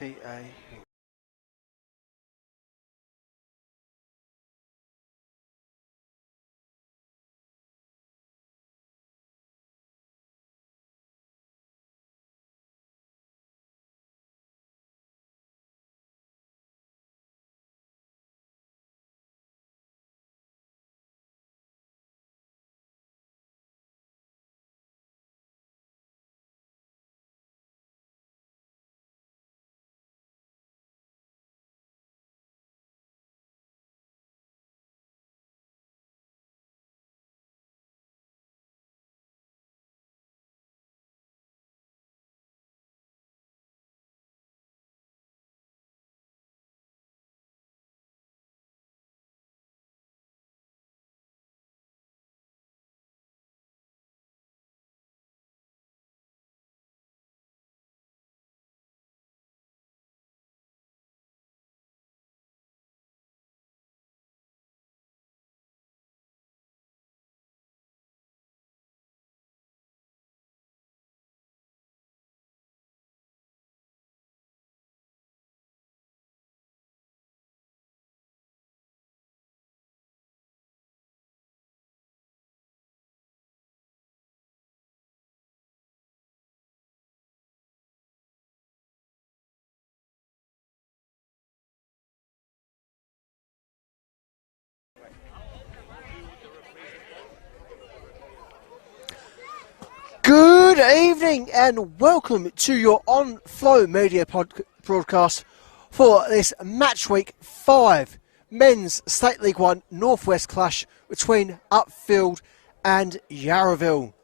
YPA. Good evening and welcome to your On Flow Media broadcast for this match week 5 men's State League 1 Northwest clash between Upfield and Yarraville.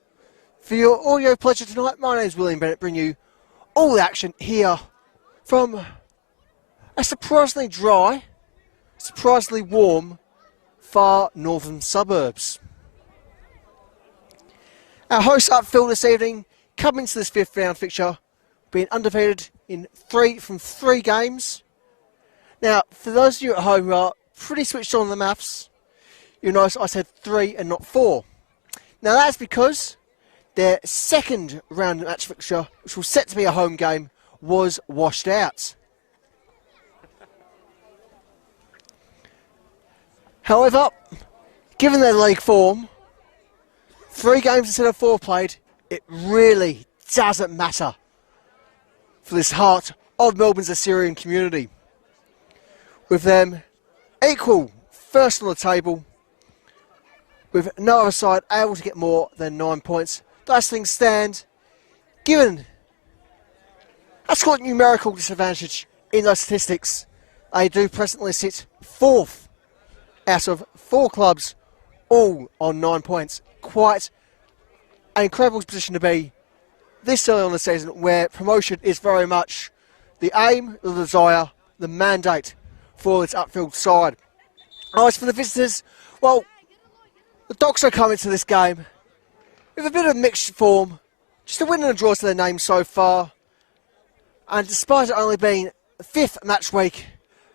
For your audio pleasure tonight, my name is William Bennett, bringing you all the action here from a surprisingly dry, surprisingly warm, far northern suburbs. Our host Upfield this evening, coming to this 5th round fixture, being undefeated in 3 games. Now, for those of you at home who are pretty switched on the maths, you'll notice I said 3 and not 4. Now that's because their second round match fixture, which was set to be a home game, was washed out. However, given their league form, 3 games instead of 4 played, it really doesn't matter for this heart of Melbourne's Assyrian community. With them equal first on the table, with no other side able to get more than 9 points. Those things stand, given a slight numerical disadvantage in those statistics, they do presently sit 4th out of 4 clubs, all on 9 points. Quite an incredible position to be this early on in the season, where promotion is very much the aim, the desire, the mandate for this Upfield side. As for the visitors, well, the Docs are coming to this game with a bit of mixed form, just a win and a draw to their name so far, and despite it only being the 5th match week,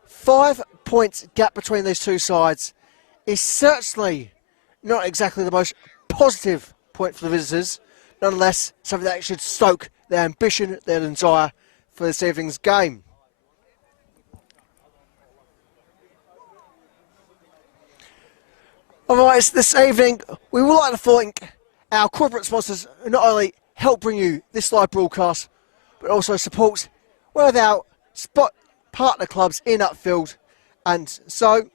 5 points gap between these two sides is certainly not exactly the most positive point for the visitors. Nonetheless, something that should stoke their ambition, their desire for this evening's game. Alright, this evening we would like to thank our corporate sponsors who not only help bring you this live broadcast, but also support one of our spot partner clubs in Upfield. And so, I'd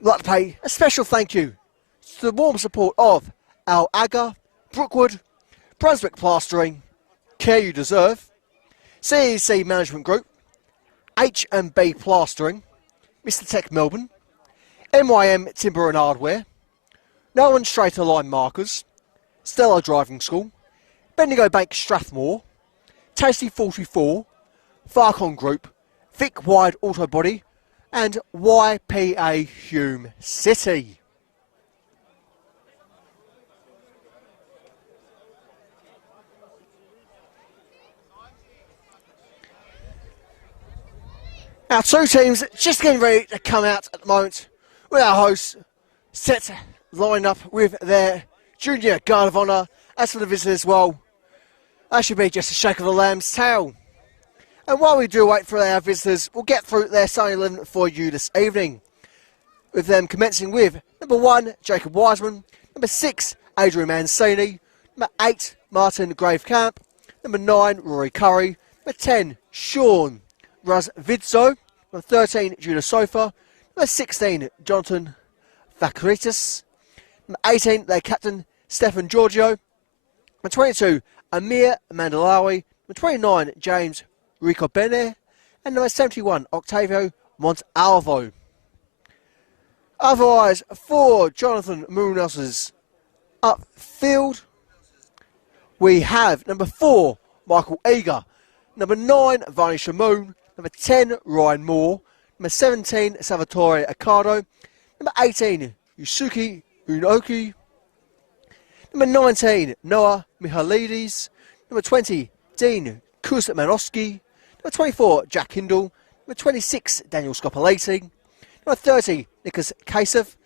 like to pay a special thank you to the warm support of Al Aga, Brookwood, Brunswick Plastering, Care You Deserve, CEC Management Group, H&B Plastering, Mr Tech Melbourne, MYM Timber and Hardware, Nolan Straighter Line Markers, Stella Driving School, Bendigo Bank Strathmore, Tasty 44, Farcon Group, Vic Wide Auto Body, and YPA Hume City. Our 2 teams just getting ready to come out at the moment, with our hosts set lined up with their junior guard of honour. As for the visitors, well, that should be just a shake of the lamb's tail. And while we do wait for our visitors, we'll get through their starting 11 for you this evening, with them commencing with number 1, Jacob Wiseman, number 6, Adrian Mancini, number 8, Martin Gravekamp, number 9, Rory Curry, number 10, Sean Razvidzo, number 13, Judah Sofa, number 16, Jonathan Vakritis, number 18, their captain, Stefan Giorgio, number 22, Amir Mandalawi, number 29, James Ricobene, and number 71, Octavio Montalvo. Otherwise, for Jonathan Munoz's Upfield, we have number 4, Michael Eager, number 9, Varney Shamoon, number 10, Ryan Moore, number 17, Salvatore Accardo, number 18, Yusuke Unoki, number 19, Noah Mihalides, number 20, Dean Kuzmanowski, number 24, Jack Hindle, number 26, Daniel Scopolati, number 30, Nicholas Kasef,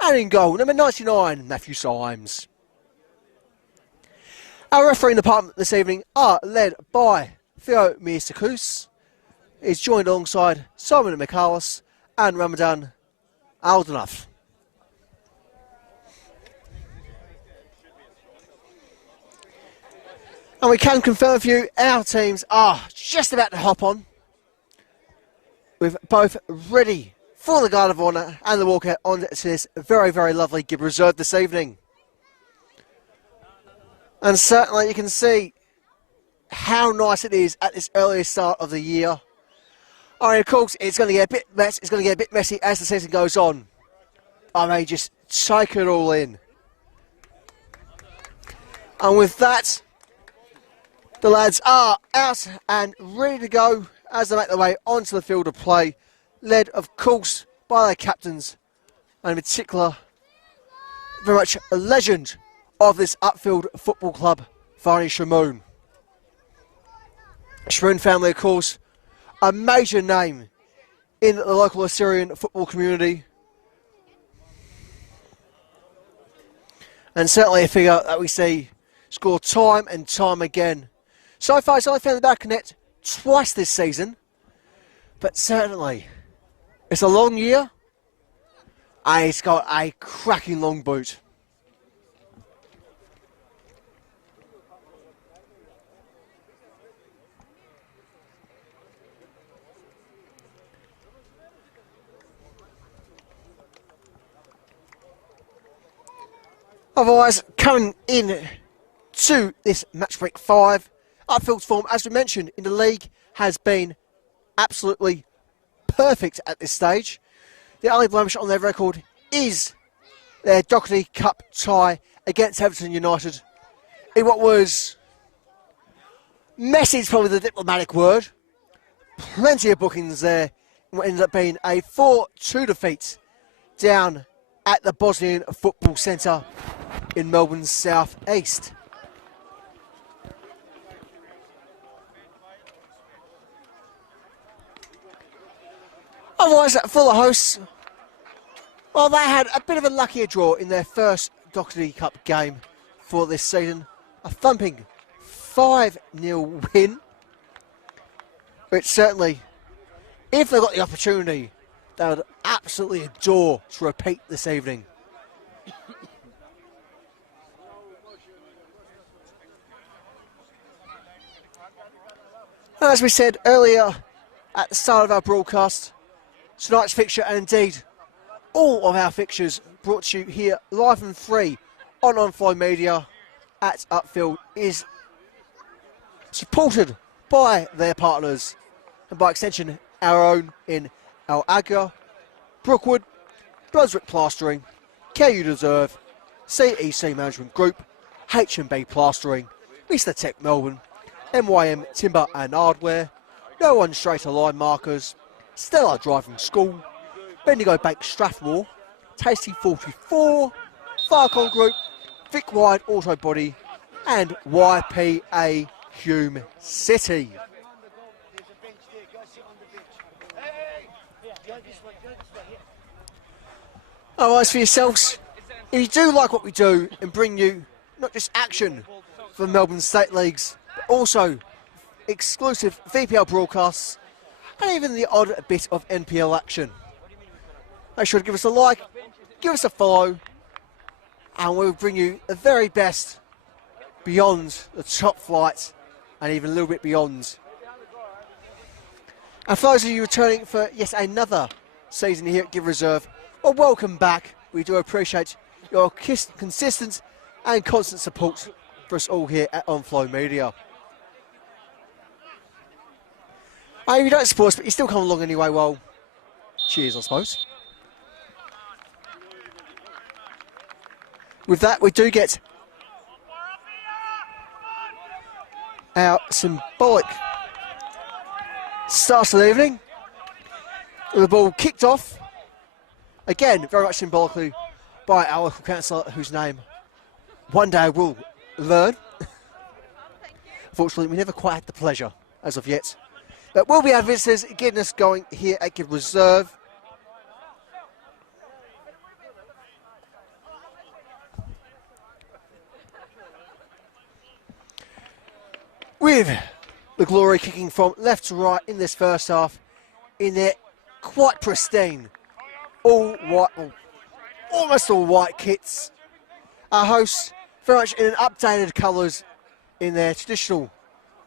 and in goal, number 99, Matthew Symes. Our refereeing department this evening are led by Theo Miastakus, is joined alongside Simon Michalis and Ramadan Aldenaf. And we can confirm for you, our teams are just about to hop on, with both ready for the Guard of Honour and the walkout on to this very, very lovely Gib Reserve this evening. And certainly you can see how nice it is at this earliest start of the year. I mean, of course, it's going to get a bit messy as the season goes on. I mean, just take it all in. And with that, the lads are out and ready to go as they make their way onto the field of play, led, of course, by their captains, and in particular, very much a legend of this Upfield Football Club, Varney Shamoon. Shamoon family, of course, a major name in the local Assyrian football community. And certainly a figure that we see score time and time again. So far, he's only found the back of net twice this season, but certainly it's a long year, and he's got a cracking long boot. Otherwise, coming in to this match break 5, Upfield's form, as we mentioned, in the league has been absolutely perfect at this stage. The only blemish on their record is their Doherty Cup tie against Everton United in what was, messy is probably the diplomatic word, plenty of bookings there, in what ended up being a 4-2 defeat down at the Bosnian Football Centre in Melbourne's south east. Otherwise, for the hosts, well, they had a bit of a luckier draw in their first Doherty Cup game for this season. A thumping 5-0 win, which certainly, if they got the opportunity, they would absolutely adore to repeat this evening. And as we said earlier at the start of our broadcast, tonight's fixture, and indeed all of our fixtures, brought to you here live and free on Flow Media at Upfield, is supported by their partners and by extension our own in Al Agha, Brookwood, Brunswick Plastering, Care You Deserve, CEC Management Group, H&B Plastering, Mr Tech Melbourne, MYM Timber and Hardware, No One Straighter Line Markers, Stella Driving School, Bendigo Bank Strathmore, Tasty 44, Farcon Group, Vic Wide Auto Body, and YPA Hume City. Otherwise, for yourselves, if you do like what we do and bring you not just action from Melbourne State Leagues, but also exclusive VPL broadcasts, and even the odd bit of NPL action. Make sure to give us a like, give us a follow, and we'll bring you the very best beyond the top flight and even a little bit beyond. And for those of you returning for yet another season here at Give Reserve, well, welcome back. We do appreciate your consistent and constant support for us all here at OnFlow Media. If you don't support us, but you still come along anyway, well, cheers, I suppose. With that, we do get our symbolic start of the evening. The ball kicked off, again, very much symbolically, by our local councillor, whose name one day I will learn. Unfortunately, we never quite had the pleasure as of yet. But we'll be our visitors getting us going here at Give Reserve. With the Glory kicking from left to right in this first half in their quite pristine, all white, almost all white kits. Our hosts very much in an updated colours in their traditional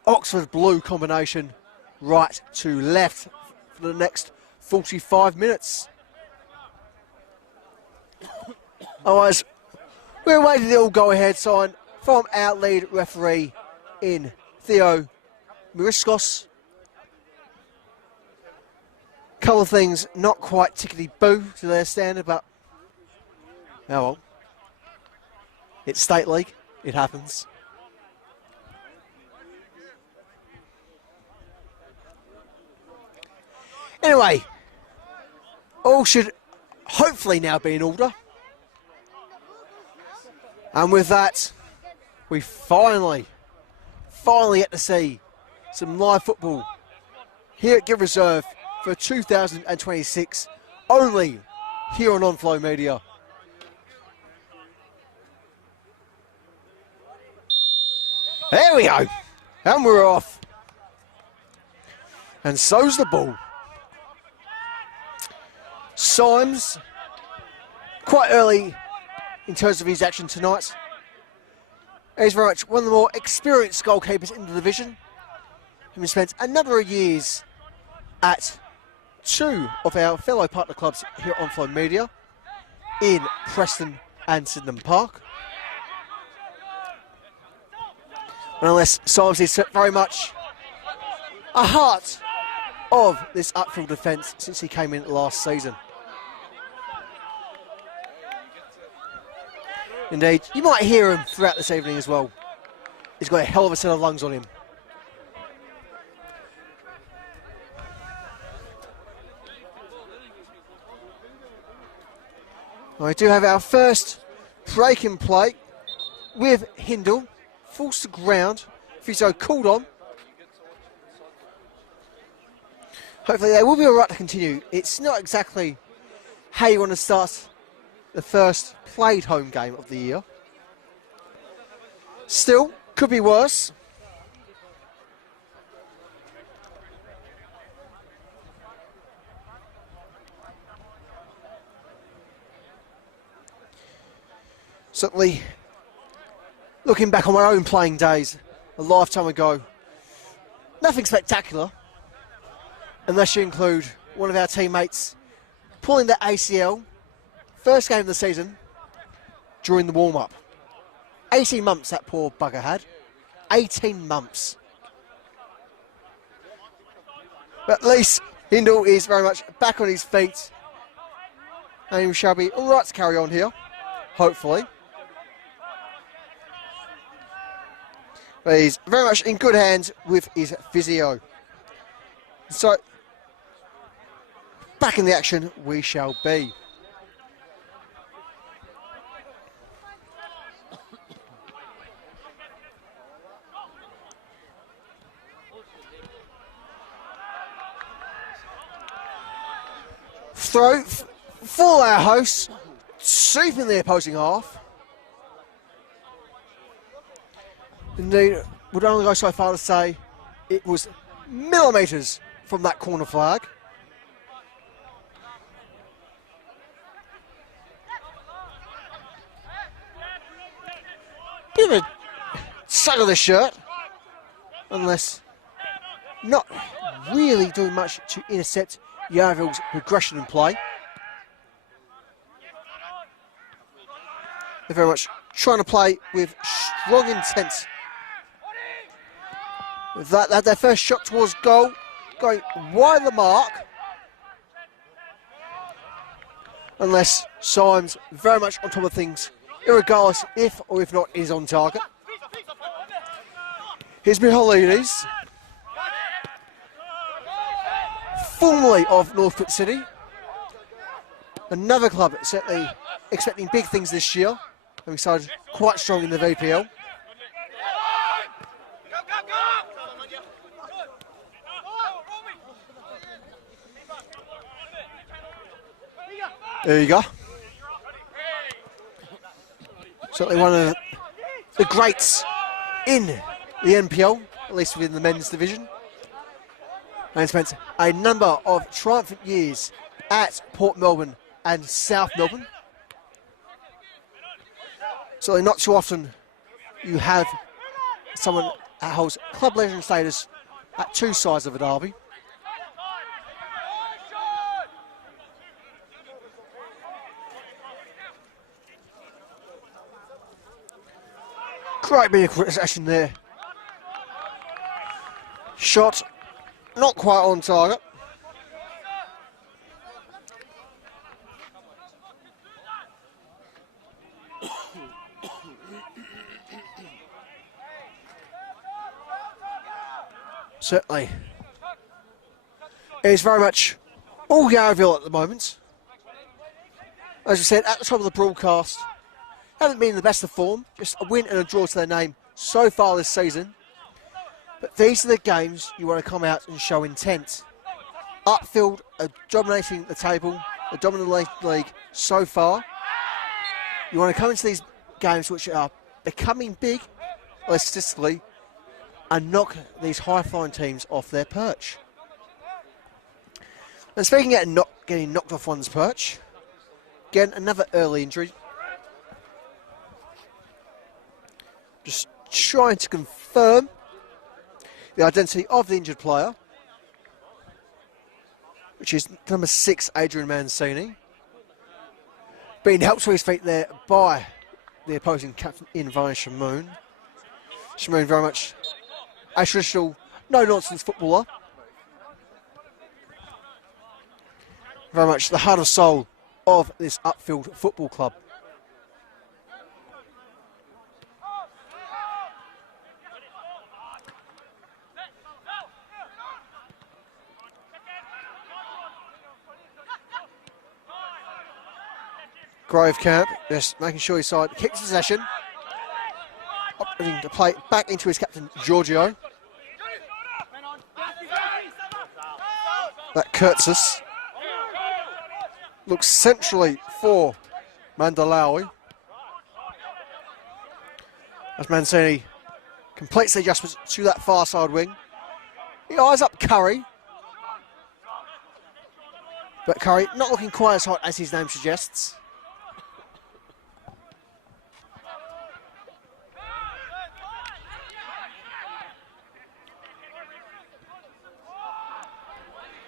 Oxford blue combination, right to left for the next 45 minutes. Otherwise, we're waiting the all go-ahead sign from our lead referee in Theo Mariskos. Couple of things not quite tickety-boo to their standard, but oh well. It's State League, it happens. Anyway, all should hopefully now be in order. And with that, we finally get to see some live football here at Give Reserve for 2026, only here on OnFlow Media. There we go, and we're off. And so's the ball. Symes, quite early in terms of his action tonight. He's very much one of the more experienced goalkeepers in the division. He spent a number of years at two of our fellow partner clubs here on OnFlow Media in Preston and Sydenham Park. Nonetheless, Symes is very much a heart of this Upfield defence since he came in last season. Indeed, you might hear him throughout this evening as well. He's got a hell of a set of lungs on him. We do have our first break in play with Hindle. Falls to ground. Physio called on. Hopefully they will be alright to continue. It's not exactly how you want to start the first played home game of the year. Still, could be worse. Certainly, looking back on my own playing days a lifetime ago, nothing spectacular, unless you include one of our teammates pulling the ACL, first game of the season, during the warm-up. 18 months that poor bugger had. 18 months. But at least Hindle is very much back on his feet, and he shall be all right to carry on here, hopefully. But he's very much in good hands with his physio. So, back in the action we shall be. Throw for our hosts, sweeping the opposing half. Indeed, would only go so far to say It was millimetres from that corner flag. Bit of a tug of the shirt, unless not really doing much to intercept Yarville's progression in play. They're very much trying to play with strong intent. With that, their first shot towards goal, going wide of the mark. Unless Symes very much on top of things, irregardless if or if not is on target. Here's Mihalides, formerly of Northcote City. Another club certainly expecting big things this year, having started quite strong in the VPL. There you go. Certainly one of the greats in the NPL, at least within the men's division. And spent a number of triumphant years at Port Melbourne and South Melbourne. Certainly not too often you have someone that holds club legend status at two sides of a derby. Great bit of possession there. Shot not quite on target. Certainly. It's very much all Yarraville at the moment. As we said, at the top of the broadcast, haven't been in the best of form, just a win and a draw to their name so far this season. But these are the games you want to come out and show intent. Upfield are dominating the table, the dominant league so far. You want to come into these games which are becoming big, statistically, and knock these high-flying teams off their perch. And speaking of not getting knocked off one's perch, again, another early injury. Just trying to confirm the identity of the injured player, which is number 6, Adrian Mancini. Being helped to his feet there by the opposing captain in Varney Shamoon. Shamoon very much a traditional, no-nonsense footballer. Very much the heart and soul of this Upfield football club. Gravecamp just making sure his side kicks possession. Opting to play back into his captain, Giorgio. That Kurtzis looks centrally for Mandalawi. As Mancini completes the adjustment to that far side wing. He eyes up Curry. But Curry not looking quite as hot as his name suggests.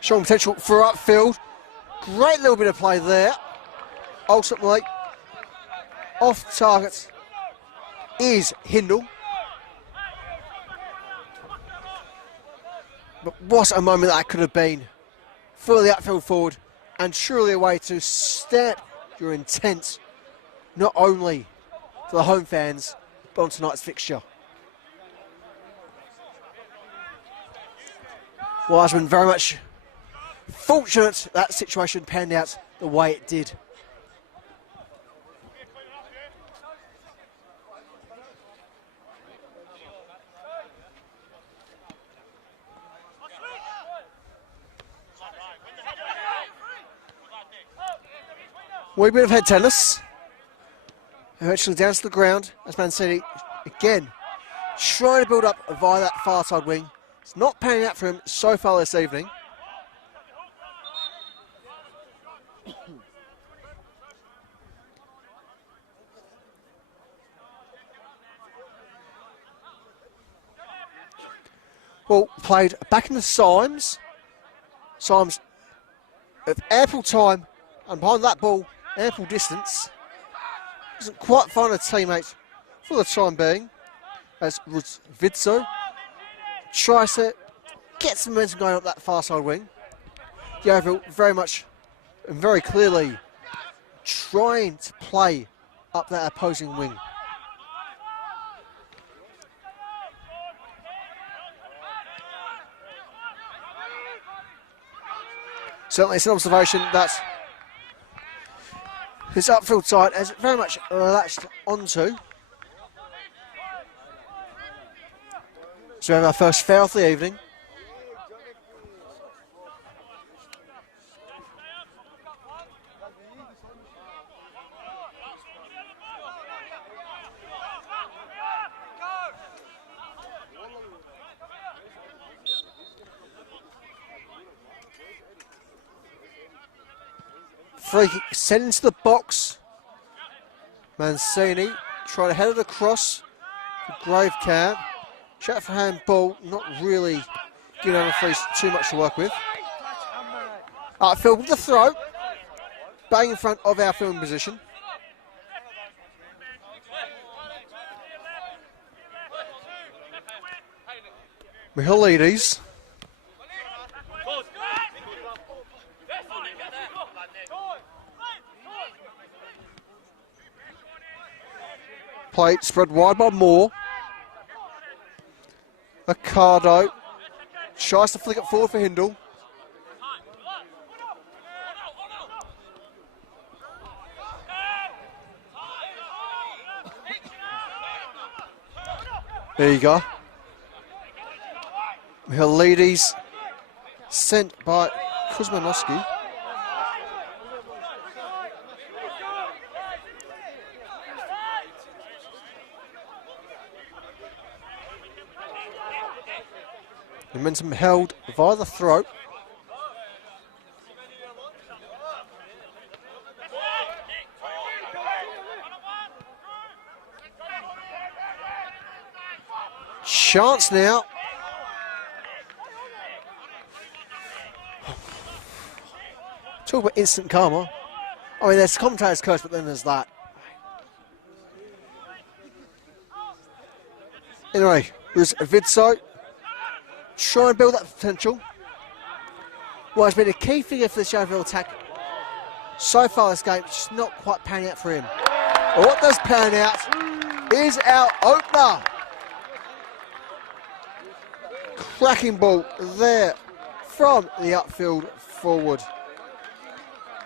Strong potential for Upfield. Great little bit of play there. Ultimately, off target is Hindle. But what a moment that could have been for the Upfield forward, and truly a way to stamp your intent, not only for the home fans, but on tonight's fixture. Wiseman very much fortunate that situation panned out the way it did. Wee bit of head tennis. Eventually down to the ground as Man City again trying to build up via that far side wing, It's not panning out for him so far this evening. Well, played back in the Symes. Symes of ample time, and behind that ball, ample distance. Doesn't quite find a teammate for the time being, as VETO tries to get some momentum going up that far side wing. Yarville very much and very clearly trying to play up that opposing wing. Certainly it's an observation that his upfield side has very much latched onto. So we have our first foul of the evening. Free kick sent into the box. Mancini trying to head it across for Gravecamp. Shot for handball, not really giving our referees too much to work with. Upfield with the throw. Bang in front of our filming position. Mihalides. Play spread wide by Moore. Accardo tries to flick it forward for Hindle. There you go. Mihalides sent by Kuzmanowski. Momentum held via the throat. Chance now. Talk about instant karma. I mean, there's commentator's curse, but then there's that. Anyway, there's VETO. Try and build that potential. Well, it's been a key figure for this Yarraville attack so far this game, it's just not quite panning out for him. But what does pan out is our opener. Cracking ball there from the upfield forward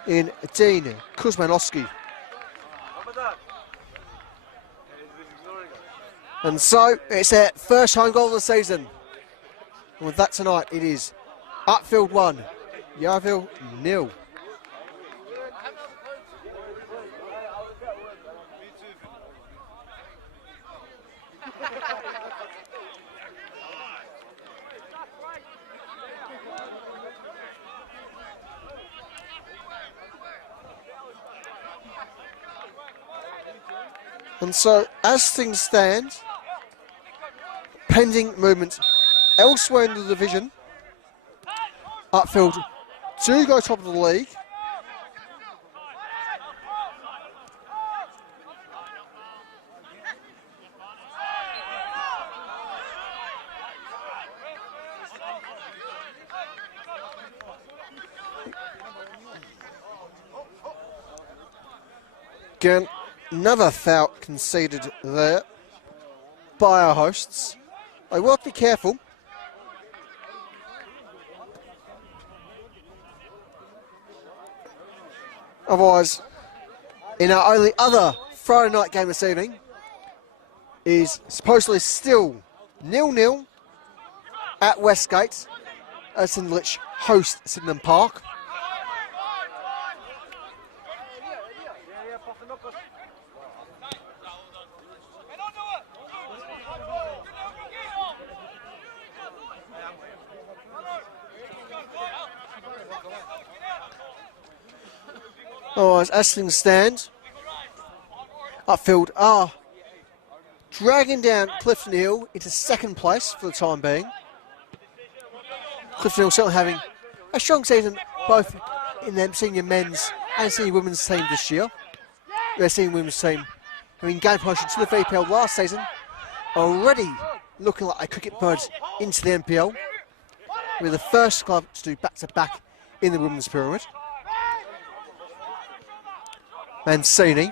in Dean Kuzmanowski. And so it's their first home goal of the season. And with that tonight, it is Upfield 1, Yarville 0. And so, as things stand, pending movement elsewhere in the division, Upfield do go top of the league. Again, another foul conceded there by our hosts. They will have to be careful. Otherwise, in our only other Friday night game this evening is supposedly still 0-0 at Westgate as Sindlich host Sydenham Park. Oh, as things stand, Upfield are dragging down Clifton Hill into second place for the time being. Clifton Hill certainly having a strong season both in their senior men's and senior women's team this year. Their senior women's team having gained promotion to the VPL last season, already looking like a cricket bird into the NPL. We're the first club to do back-to-back in the women's pyramid. Mancini.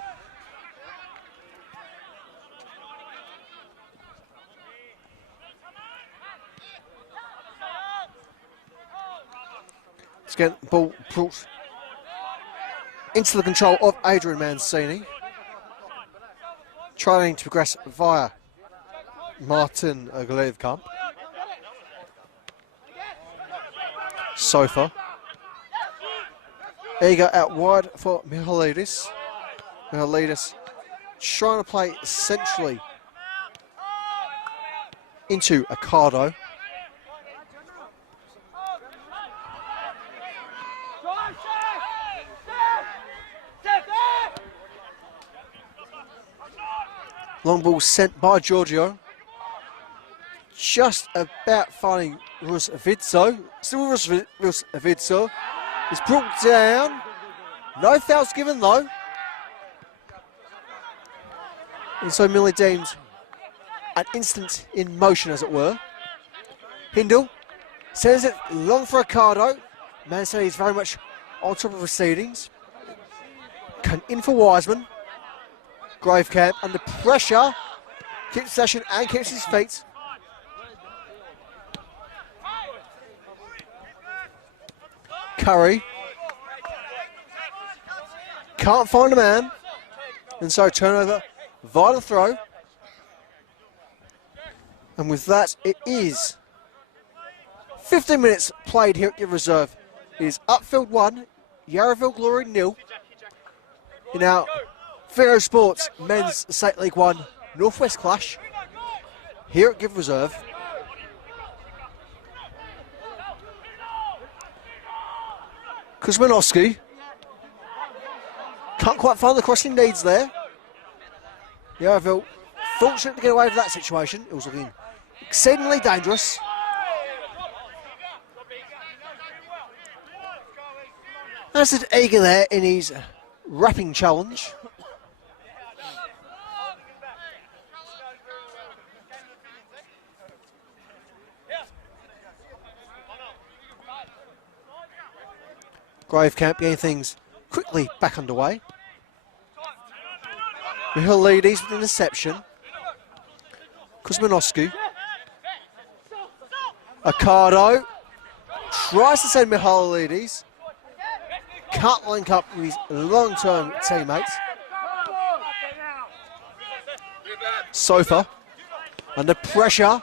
Let's get the ball brought into the control of Adrian Mancini. Trying to progress via Martin Glevkamp. Sofa. Eager out wide for Mihalidis. Mihalidis trying to play centrally into Accardo. Long ball sent by Giorgio. Just about finding Rusvidzo. Still Rusvidzo. Is brought down. No fouls given though. And so Millie deemed an instant in motion, as it were. Hindle sends it long for Accardo. Mancini is very much on top of proceedings. In for Wiseman. Gravecamp under pressure. Keeps possession and keeps his feet. Curry. Can't find a man. And so turnover via the throw. And with that, it is 15 minutes played here at the reserve. It is Upfield 1, Yarraville Glory 0. In our VETO Sports Men's State League 1 Northwest Clash here at Give Reserve. Kuzmanowski can't quite find the crossing needs there. Yarraville fortunate to get away with that situation. It was looking exceedingly dangerous. Acid eager there in his wrapping challenge. Gravecamp getting things quickly back underway. Mihalidis with an interception. Kuzmanowski. Accardo tries to send Mihalidis. Can't link up with his long-term teammates. Sofa under pressure.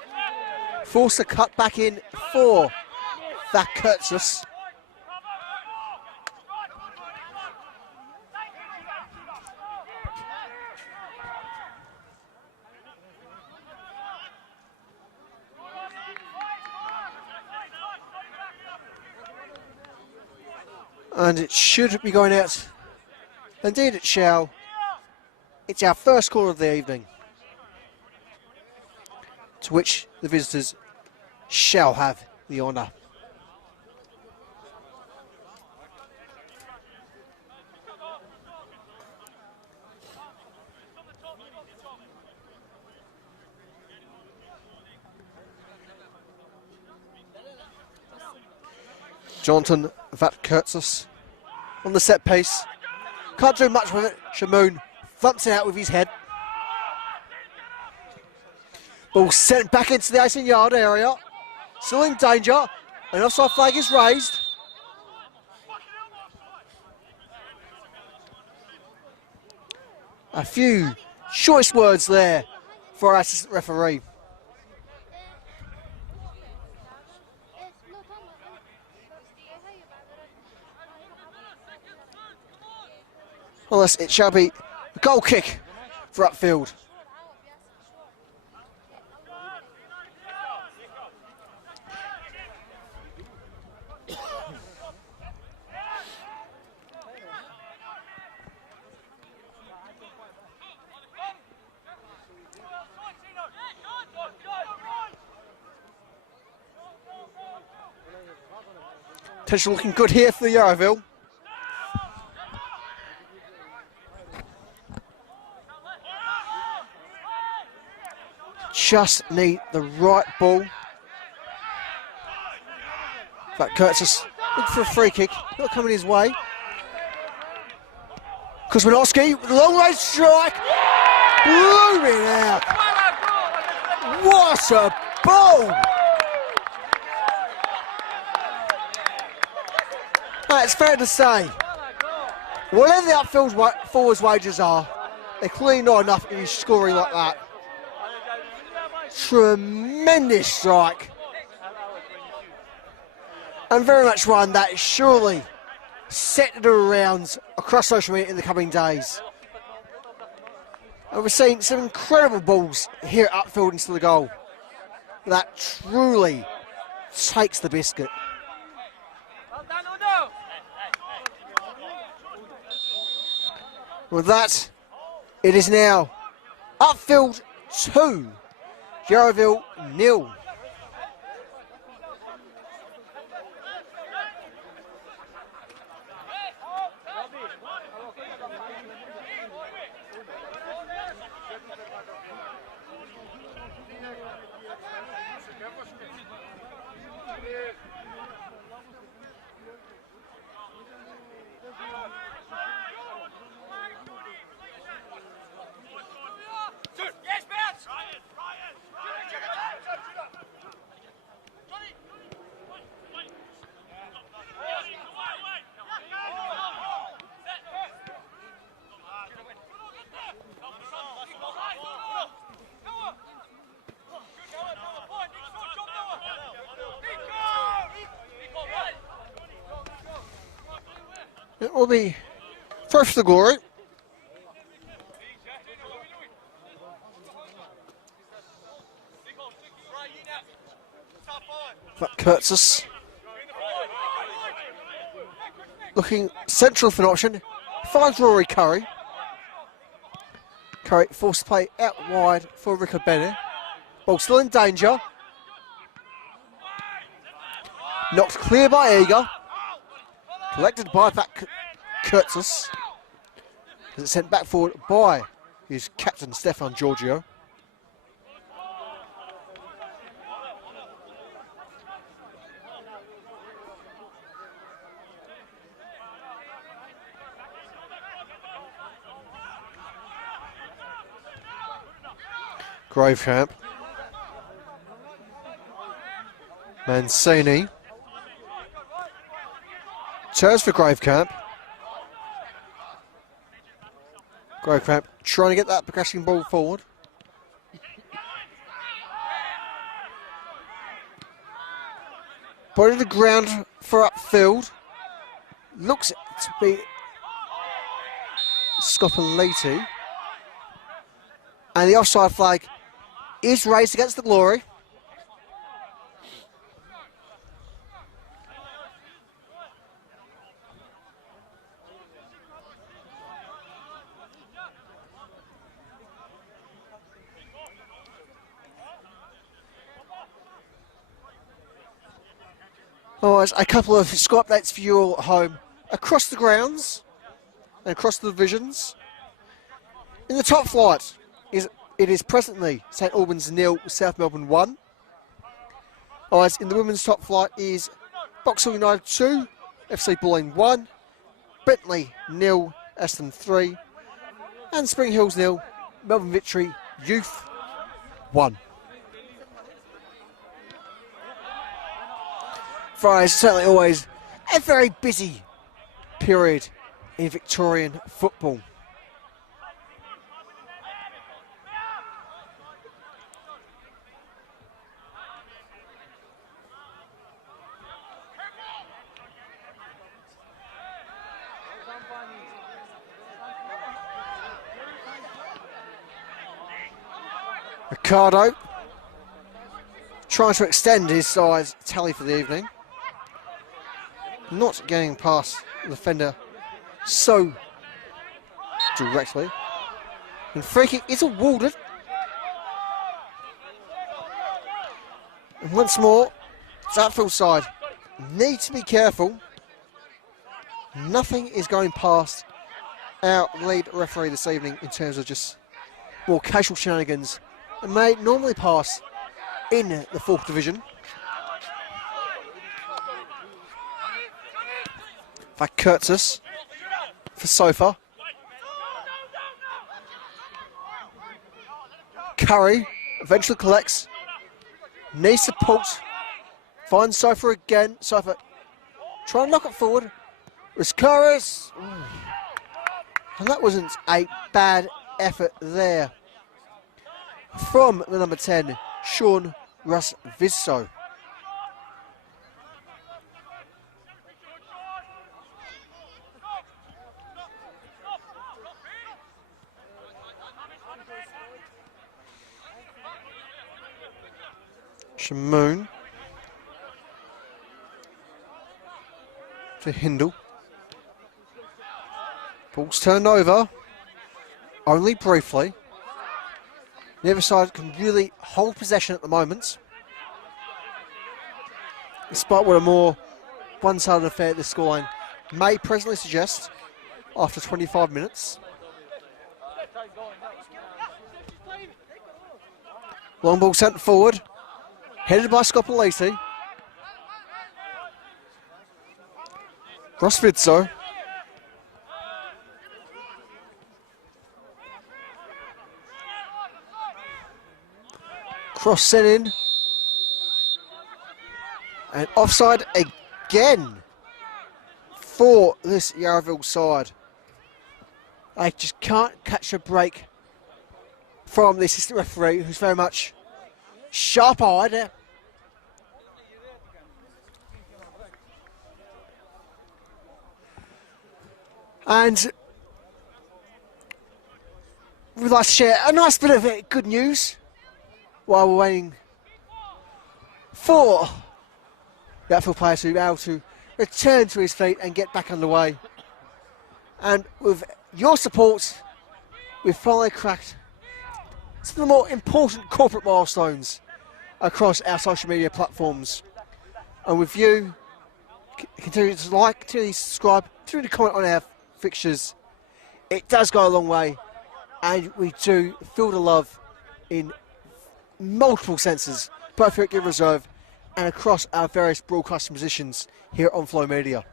Forced to cut back in for that Kurtzis. And it should be going out. Indeed it shall. It's our first call of the evening, to which the visitors shall have the honour. Jonathan Vatkurtzis on the set piece. Can't do much with it. Shamoon thumps it out with his head. Ball sent back into the 18-yard area. Still in danger. An offside flag is raised. A few choice words there for our assistant referee. Unless it shall be a goal kick for Upfield. Potential looking good here for the Yarraville. Just need the right ball. But Curtis looking for a free kick, not coming his way. Kozminowski with a long range strike. Blooming out. What a ball! It's fair to say, whatever the upfield forwards' wages are, they're clearly not enough if he's scoring like that. Tremendous strike. And very much one that surely set the rounds across social media in the coming days. And we're seeing some incredible balls here at Upfield into the goal. That truly takes the biscuit. With that, it is now Upfield 2, Yarraville 0. It will be first to glory. But Curtis looking central for an option. Finds Rory Curry. Curry forced to play out wide for Rico Bennett. Ball still in danger. Knocked clear by Eager. Collected by that Curtis. As it's sent back forward by his captain Stefan Giorgio. Gravecamp. Mancini. Turns for Gravecamp. Gravecamp trying to get that progressing ball forward. Put it to the ground for Upfield. Looks to be Scopelliti. And the offside flag is raised against the Glory. Oh, a couple of score updates for you all at home. Across the grounds and across the divisions. In the top flight, it is presently St Albans 0, South Melbourne 1. Otherwise, in the women's top flight is Boxall United 2, FC Bulleen 1, Bentley 0, Aston 3, and Spring Hills 0, Melbourne Victory Youth 1. Fridays certainly always a very busy period in Victorian football. Ricardo trying to extend his size tally for the evening. Not getting past the defender so directly. And free kick is awarded. And once more, it's Upfield side. Need to be careful. Nothing is going past our lead referee this evening in terms of just more casual shenanigans that may normally pass in the 4th division. That Curtis for Sofa. Curry eventually collects. Knee support. Finds Sofa again. Sofa trying to knock it forward. It's Curris. And that wasn't a bad effort there from the number 10, Sean Russ Vizso. Shamoon to Hindle. Ball's turned over, only briefly. The other side can really hold possession at the moment, despite what a more one-sided affair this scoreline may presently suggest after 25 minutes. Long ball sent forward, headed by Scopolisi. Ross Vizzo. Cross sent in. And offside again for this Yarraville side. I just can't catch a break from the assistant referee, who's very much sharp-eyed. And we'd like to share a nice bit of good news while we're waiting for the Upfield player to be able to return to his feet and get back underway. And with your support, we've finally cracked some of the more important corporate milestones across our social media platforms. And with you, continue to like, continue to subscribe, continue to comment on our fixtures. It does go a long way, and we do feel the love in multiple senses, both here at Give Reserve and across our various broadcasting positions here on Flow Media.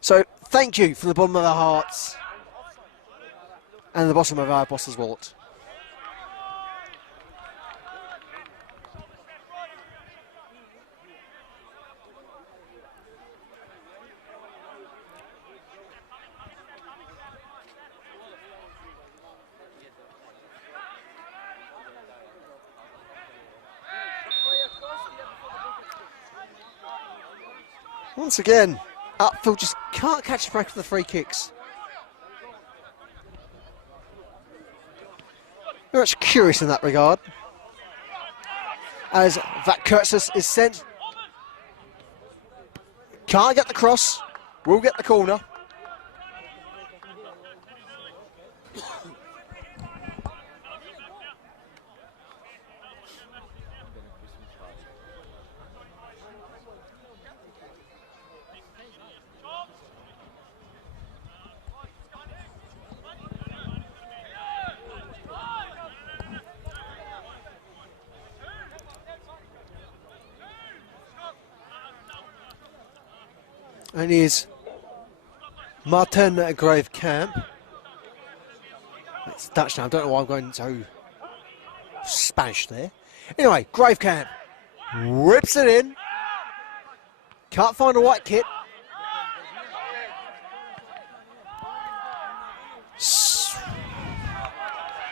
So thank you from the bottom of our hearts and the bottom of our boss's wallet. Once again, Upfield just can't catch a break with the free kicks. Very much curious in that regard. As that Curtis is sent. Can't get the cross. Will get the corner. And here's Martin Grave Camp. It's Dutch now, I don't know why I'm going so Spanish there. Anyway, Grave Camp whips it in. Can't find a white kit.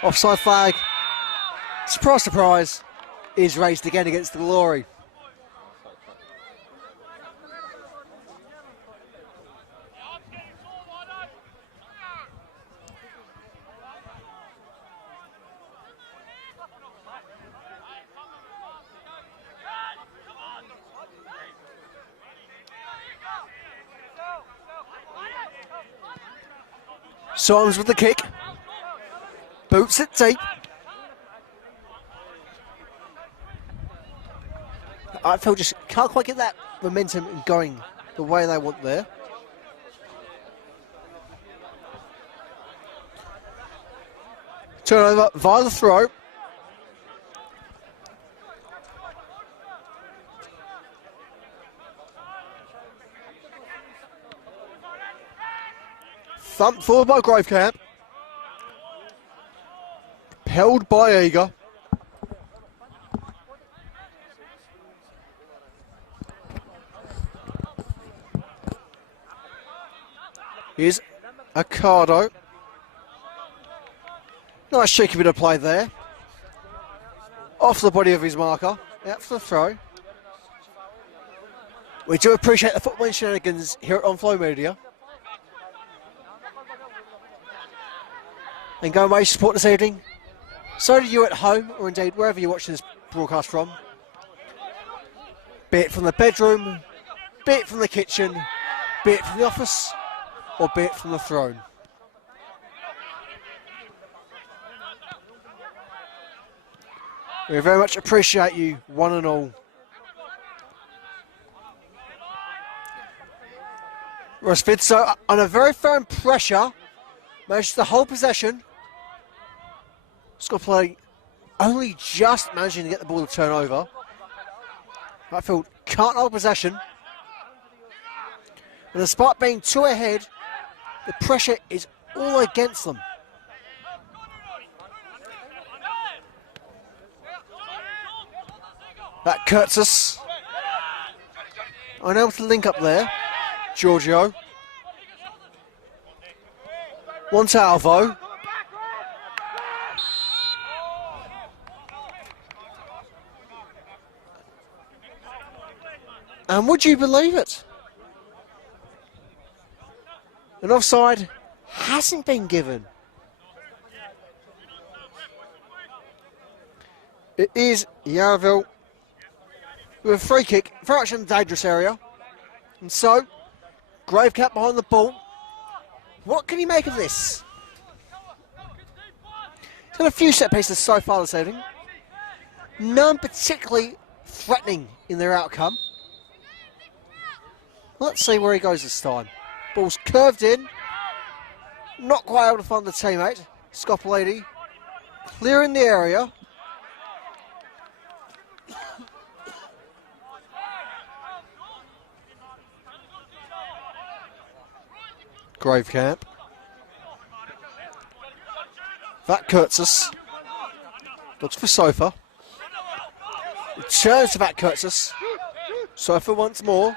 Offside flag. Surprise, surprise, is raised again against the Glory. Simons with the kick. Boots it deep. I feel just can't quite get that momentum going the way they want there. Turnover via the throw. Thumped forward by Gravecamp. Held by Eager. Here's Accardo. Nice cheeky bit of play there. Off the body of his marker. Out for the throw. We do appreciate the footballing shenanigans here at On Flow Media. And going away to support this evening. So do you at home, or indeed wherever you're watching this broadcast from. Be it from the bedroom, be it from the kitchen, be it from the office, or be it from the throne. We very much appreciate you, one and all. Ross Fidso under very firm pressure, manages to hold possession. Scott play only just managing to get the ball to turn over. Upfield can't hold possession. And despite being 2 ahead, the pressure is all against them. That Kurtzis. Unable to link up there. Giorgio. One to Alvo. And would you believe it? An offside hasn't been given. It is Yarville with a free kick, very much in the dangerous area. And so, Gravecap behind the ball. What can he make of this? He's got a few set pieces so far this evening. None particularly threatening in their outcome. Let's see where he goes this time. Ball's curved in. Not quite able to find the teammate. Scopolini clearing the area. Gravecamp. That Kurtzis. Looks for Sofa. Returns to that Kurtzis. Sofa once more.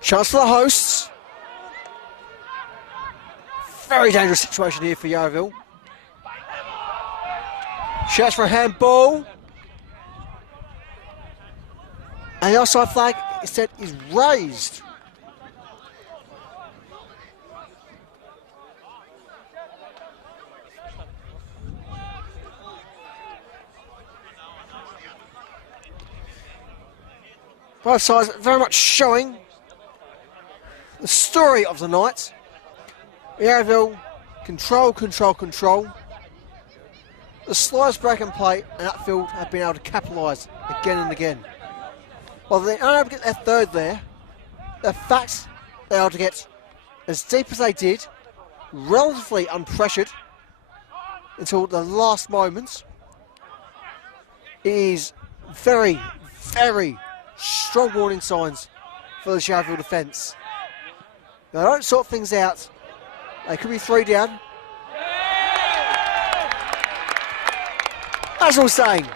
Chance for the hosts. Very dangerous situation here for Yarraville. Shouts for a handball. And the offside flag instead is raised. Both sides very much showing the story of the night. Yarraville, control. The slightest break and play, and Upfield have been able to capitalise again and again. While they're unable to get their third there, the fact they are to get as deep as they did, relatively unpressured, until the last moments, is very, very strong warning signs for the Yarraville defence. Now, they don't sort things out. They could be 3 down. That's all I'm saying.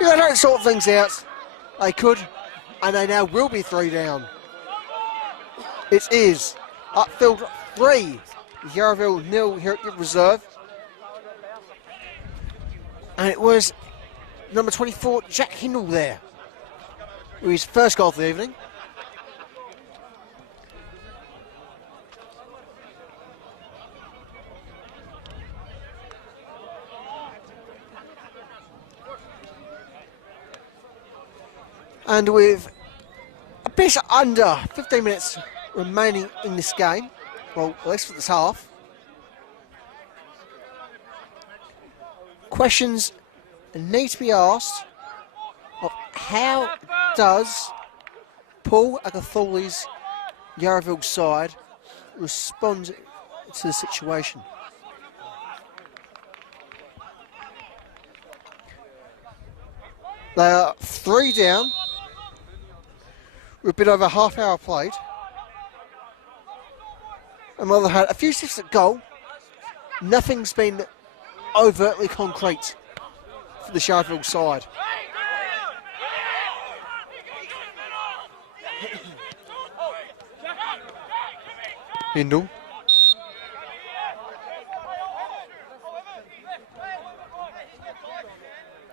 If they don't sort things out, they could, and they now will be 3 down. It is Upfield 3, Yarraville 0 here at the reserve. And it was number 24, Jack Hindle there, with his first goal of the evening. And with a bit under 15 minutes remaining in this game, well, at least for this half, questions need to be asked of how does Paul Agatholi's Yarraville side respond to the situation. They are 3 down with a bit over half hour played. And while they had a few shifts at goal, nothing's been overtly concrete for the Yarraville side. Hindle.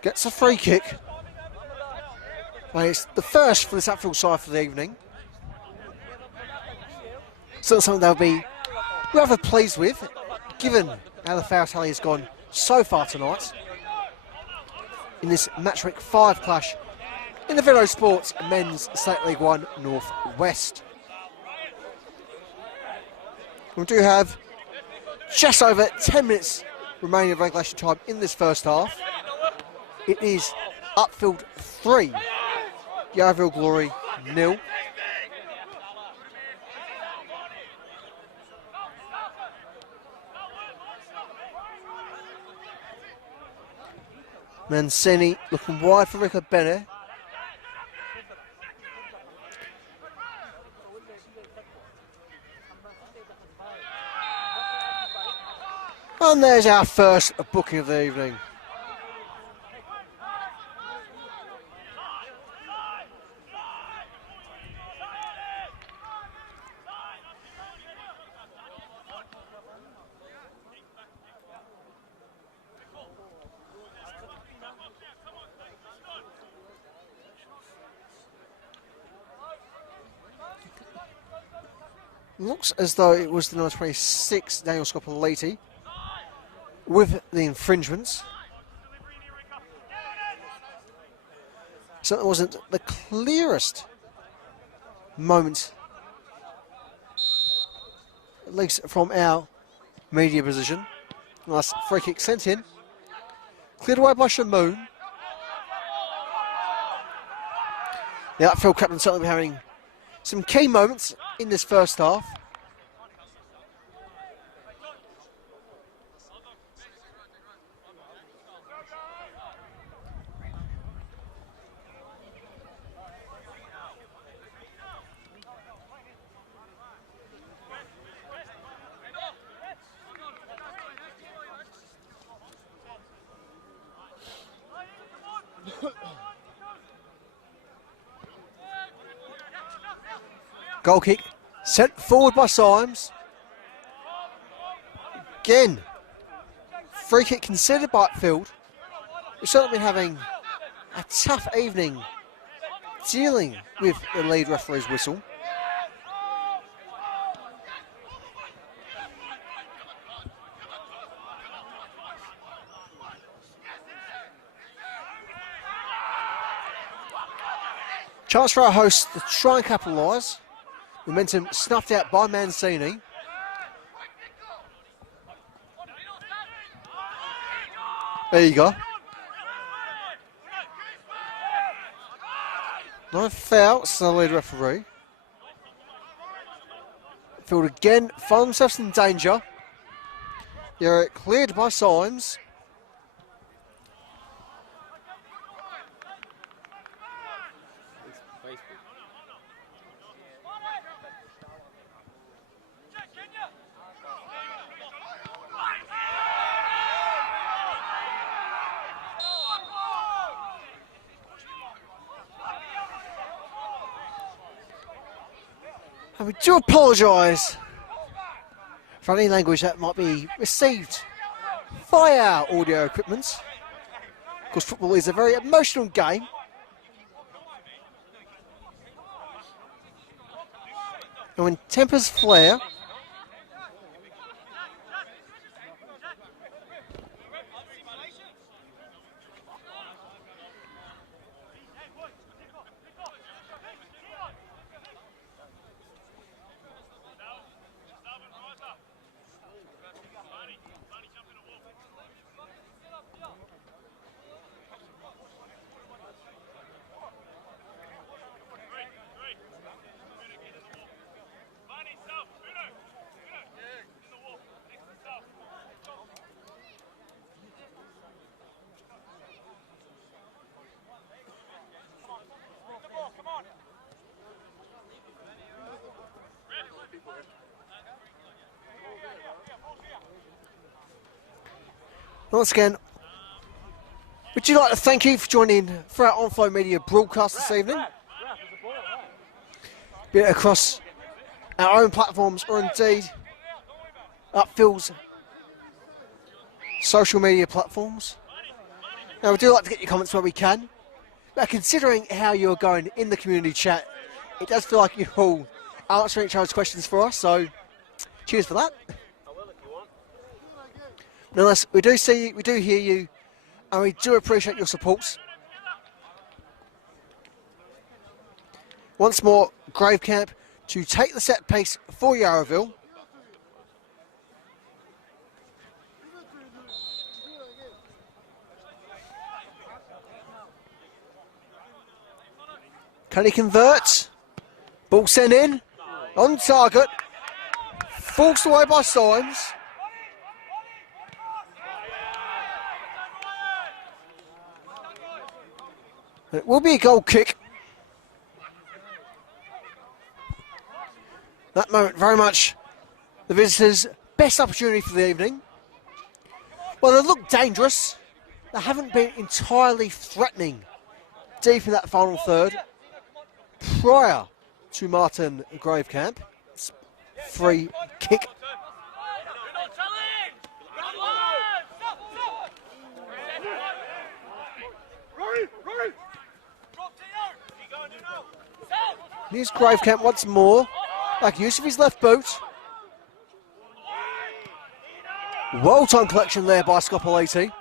Gets a free kick. Well, it's the first for this Upfield side for the evening. Still something they'll be rather pleased with, given how the foul tally has gone so far tonight in this match week 5 clash in the VETO Sports Men's State League 1 North West. We do have just over 10 minutes remaining of regulation time in this first half. It is Upfield 3, Yarville Glory 0. Mancini looking wide for Rico Bene. And there's our first booking of the evening. Looks as though it was the number 26, Daniel Scopoliti, with the infringements. So it wasn't the clearest moment, at least from our media position. Nice free kick sent in. Cleared away by Shamoon. The outfield captain certainly be having some key moments in this first half. Goal kick sent forward by Symes. Again, free kick considered by Upfield. We've certainly been having a tough evening dealing with the lead referee's whistle. Chance for our hosts to try and capitalise. Momentum snuffed out by Mancini. There you go. No foul, it's the lead referee. Field again, find themselves in danger. They're cleared by Symes. And we do apologise for any language that might be received via our audio equipment. Of course, football is a very emotional game. And when tempers flare, Once again, would you like to thank you for joining for our On-Flow Media broadcast this evening? Be it across our own platforms or indeed Upfield's social media platforms. Now, we do like to get your comments where we can, but considering how you're going in the community chat, it does feel like you're all answering each other's questions for us, so cheers for that. Nonetheless, we do see you, we do hear you, and we do appreciate your support. Once more, Gravecamp to take the set piece for Yarraville. Can he convert? Ball sent in, on target, forced away by Symes. It will be a goal kick. That moment very much the visitors' best opportunity for the evening. Well, they look dangerous. They haven't been entirely threatening deep in that final third prior to Martin Gravecamp. Free kick. Here's Gravecamp once more. Like use of his left boot. Well-timed collection there by Scopoliti.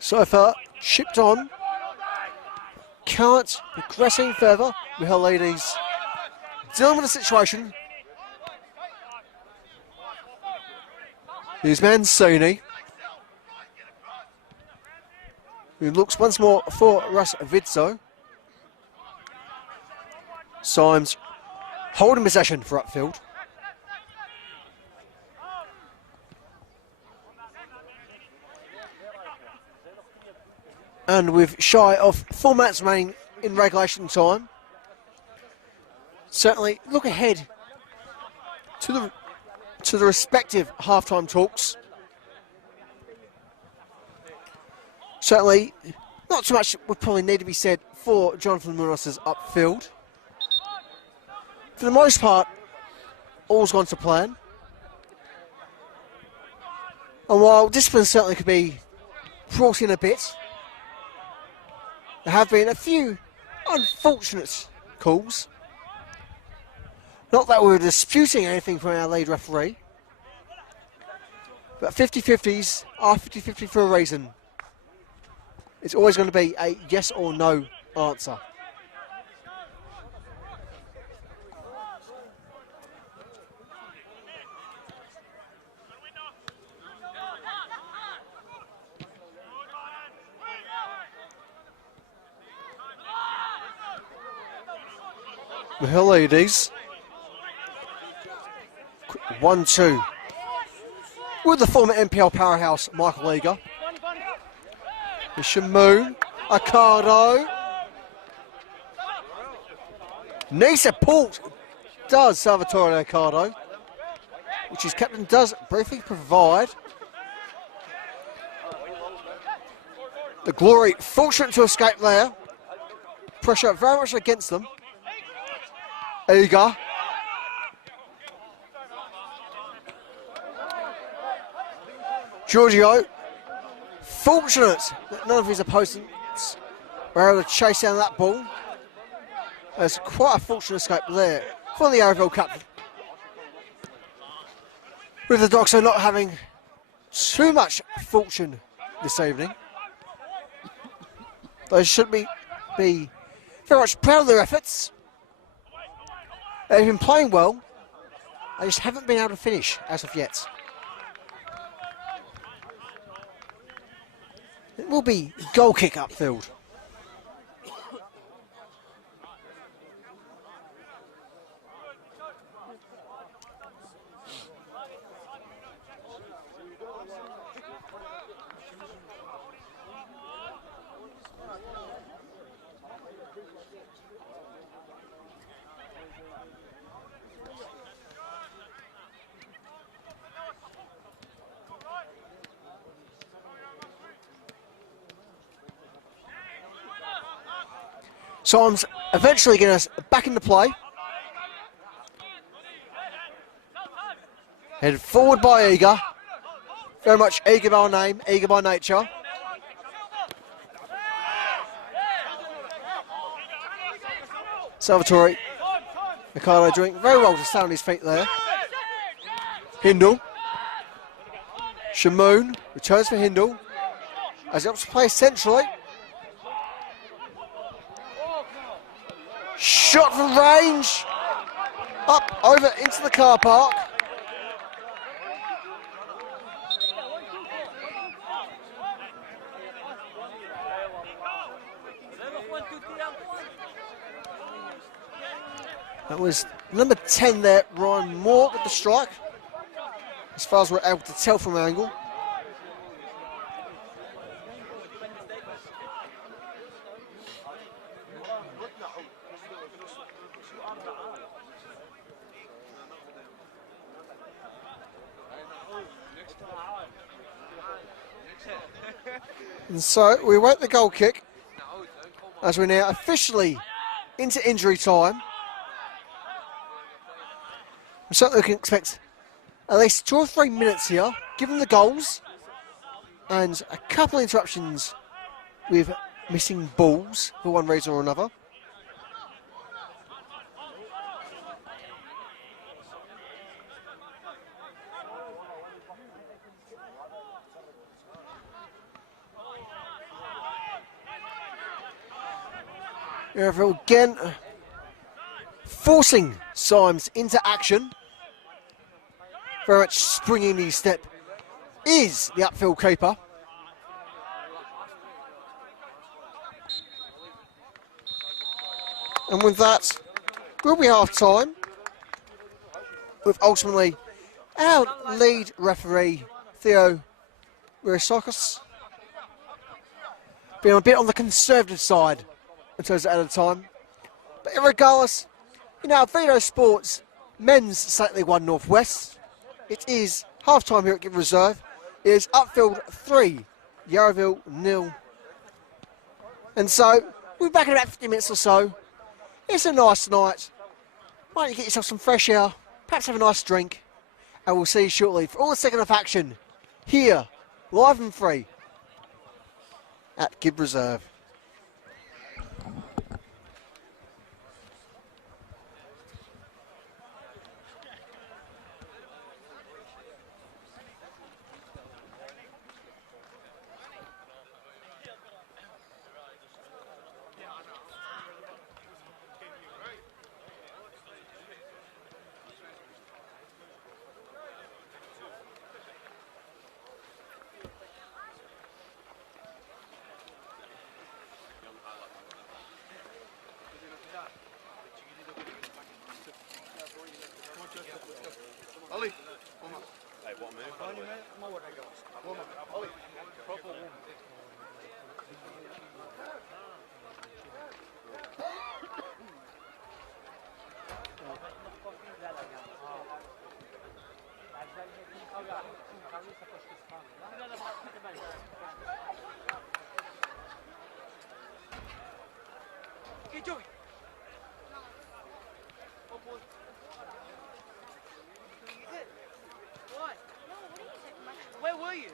So far, chipped on. Can't progress any further with her ladies dealing with the situation. Here's Mancini, who looks once more for Russ VETO. Symes holding possession for Upfield. And with shy of 4 minutes remaining in regulation time, certainly look ahead to the respective half-time talks. Certainly, not too much would probably need to be said for Jonathan Munos's Upfield. For the most part, all's gone to plan. And while discipline certainly could be brought in a bit, there have been a few unfortunate calls. Not that we're disputing anything from our lead referee, but 50-50s are 50-50 for a reason. It's always going to be a yes or no answer. The Hill ladies. 1-2. With the former NPL powerhouse, Michael Eager. Shamoon. Accardo. Knee support does Salvatore Accardo, which his captain does briefly provide. The Glory fortunate to escape there. Pressure very much against them. Eager. Giorgio, fortunate that none of his opponents were able to chase down that ball. There's quite a fortunate escape there for the Yarraville captain. With the Doxo not having too much fortune this evening. They should be very much proud of their efforts. They've been playing well. They just haven't been able to finish as of yet. It will be goal kick Upfield. Symes eventually getting us back into play. Headed forward by Eager. Very much eager by name, eager by nature. Salvatore Ricardo doing very well to stay on his feet there. Hindle. Shamoon returns for Hindle as he helps to play centrally. Shot from range. Up over into the car park. That was number 10 there, Ryan Moore with the strike, as far as we're able to tell from our angle. And so we await the goal kick as we're now officially into injury time. I'm certainly can expect at least 2 or 3 minutes here, given the goals and a couple of interruptions with missing balls for one reason or another. Yarraville again forcing Symes into action. Very much springing his step is the Upfield keeper. And with that, will be half time. With ultimately our lead referee, Theo Riosakos, being a bit on the conservative side in terms of added time. But regardless, in our VETO Sports men's State League 1 Northwest, it is half time here at Give Reserve. It is Upfield 3, Yarraville 0. And so, we'll be back in about 50 minutes or so. It's a nice night. Why don't you get yourself some fresh air, perhaps have a nice drink, and we'll see you shortly for all the second half action here, live and free, at Give Reserve. Where were you?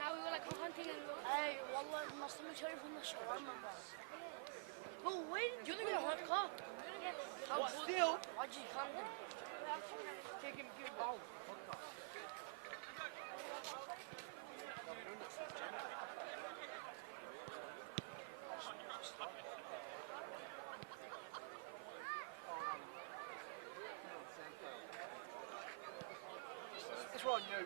Now we were like hunting and hey, wallah, must have been from the shawarma. But wait, you're gonna hunt car. How still? Why'd you come then? Take him to your That's right, you.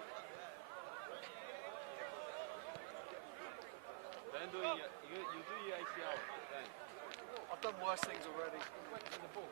Then you do your ACL. Then. I've done worse things already. Went to the ball.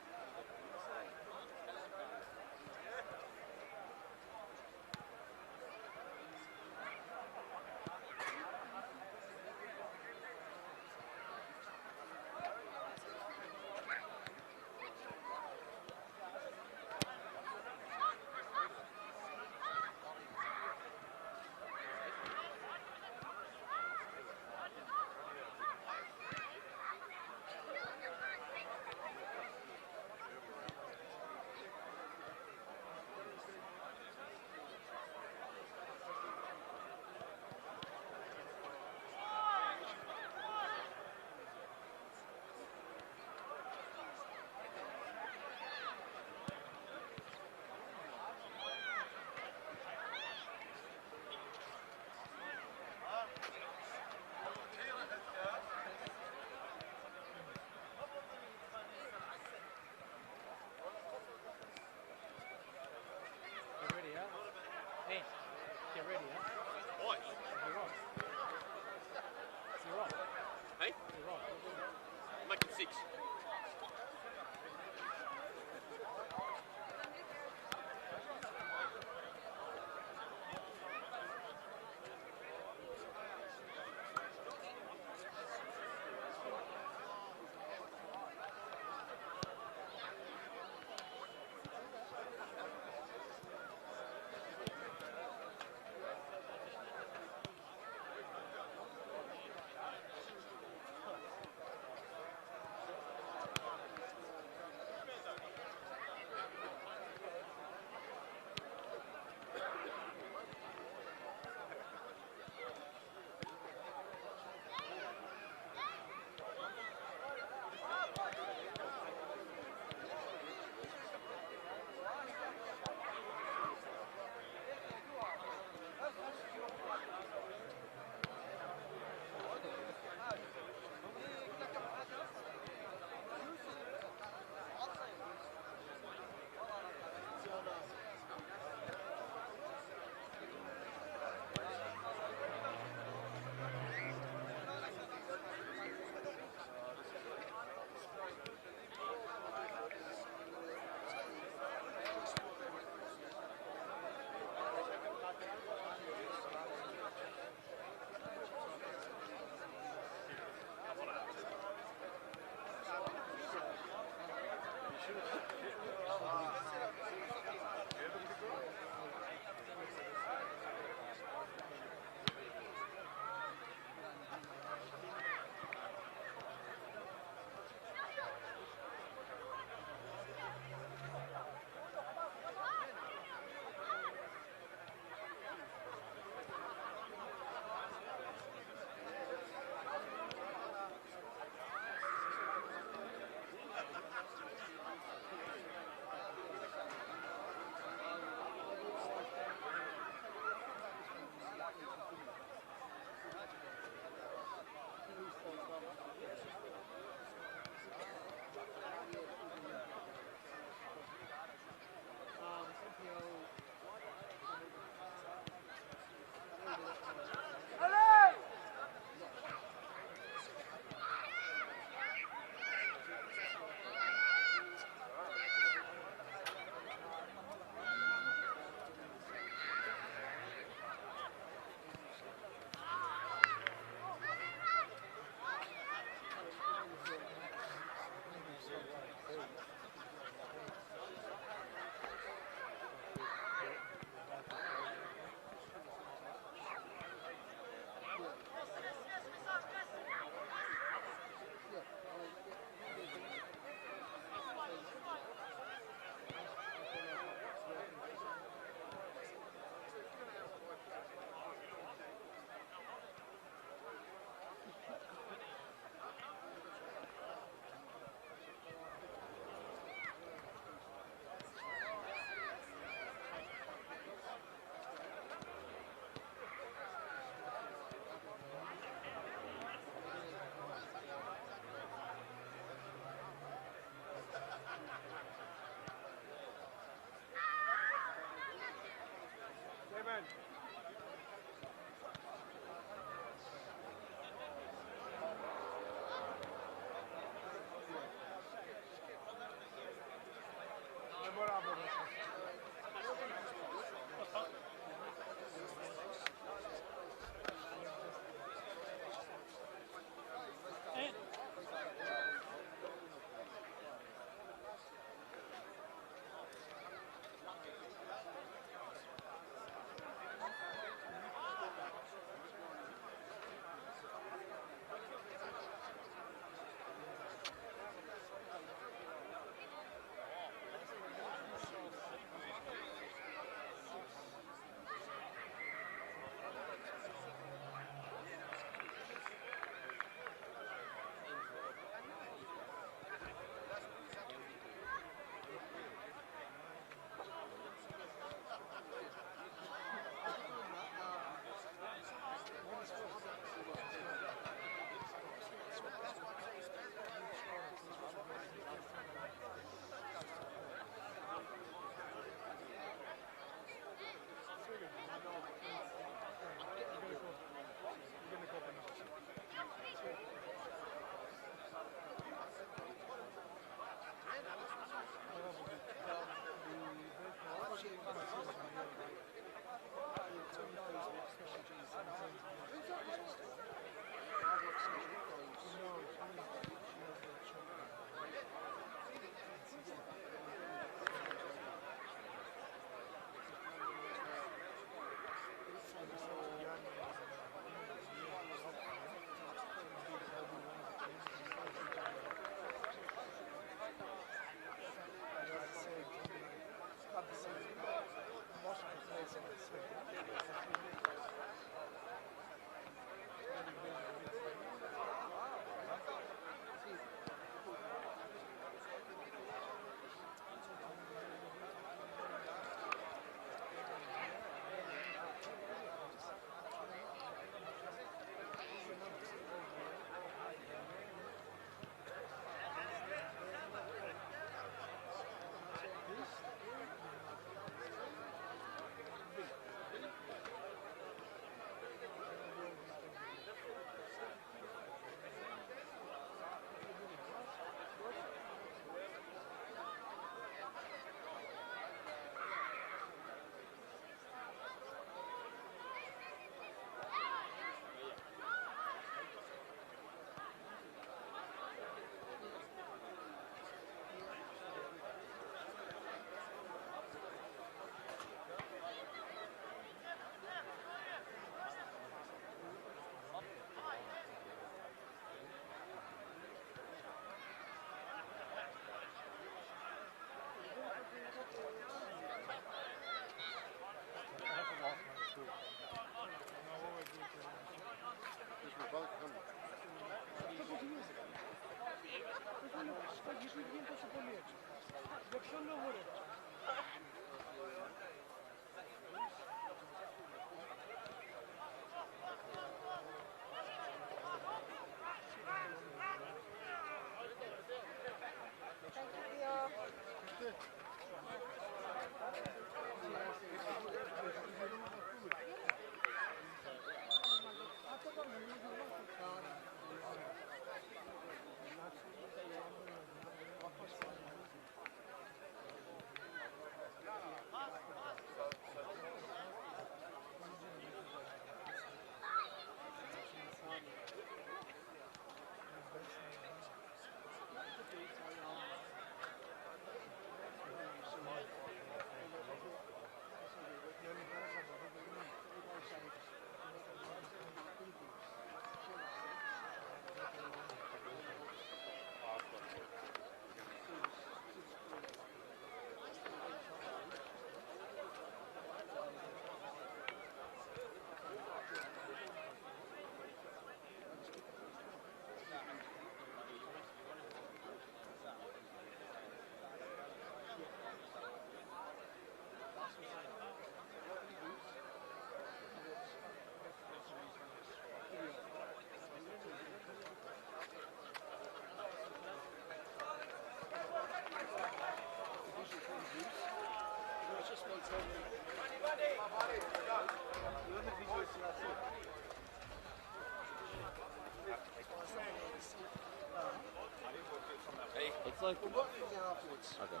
It's like We'll work things out afterwards. okay.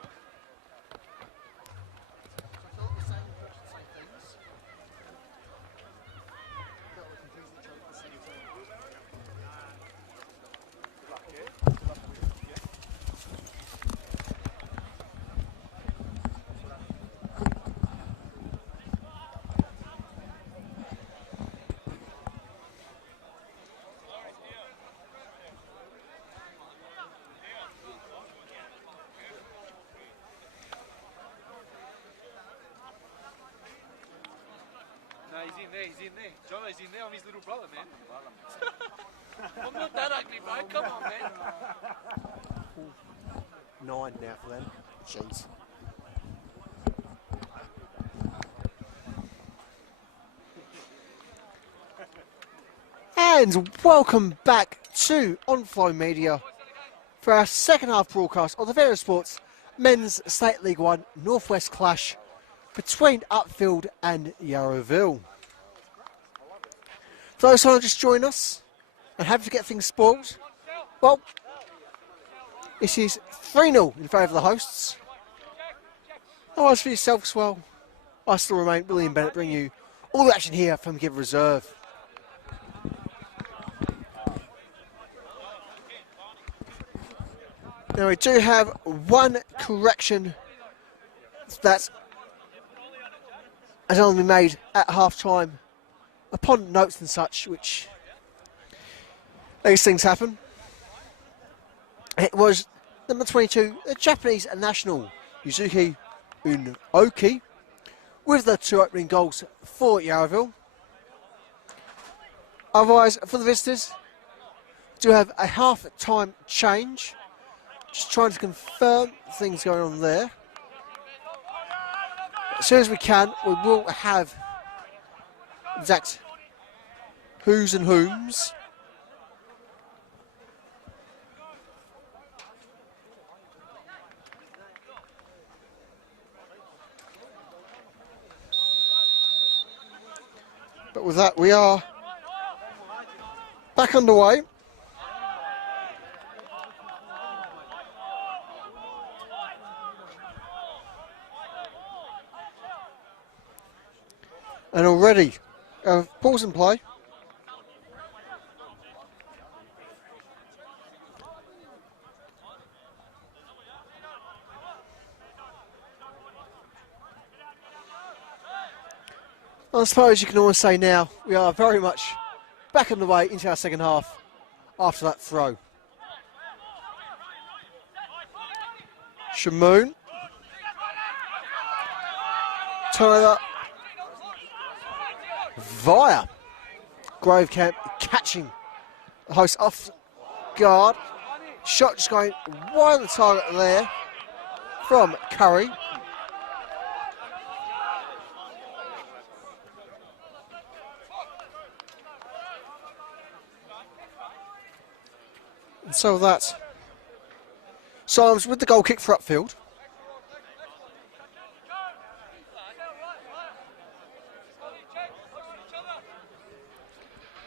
I felt the same things. Felt we confused each other at the same time. Good luck, kid. Good luck. Yeah. No, he's in there, he's in there. Jono's in there, I'm his little brother, man. I'm not that ugly, bro. Come on, man. 9 now for them. Jeez. And welcome back to On-Flow Media for our second half broadcast of the VETO Sports Men's State League 1 Northwest clash between Upfield and Yarraville. For those who are just joining us and happy to get things spoiled, well, this is 3-0 in favour of the hosts. Otherwise for yourself as well, I still remain William Bennett, bringing you all the action here from Give Reserve. Now we do have one correction that has only been made at half time upon notes and such, which these things happen. It was number 22, the Japanese national Yuzuki Unoki, with the 2 opening goals for Yarraville. Otherwise, for the visitors, do have a half-time change. Just trying to confirm things going on there. As soon as we can, we will have exact who's and whom's. But with that, we are back underway. And already, pause and play. I suppose you can almost say now we are very much back on the way into our second half after that throw. Shamoon. Turnover. Via Gravecamp catching the host off guard. Shot just going wide of the target there from Curry. And so that Symes with the goal kick for Upfield.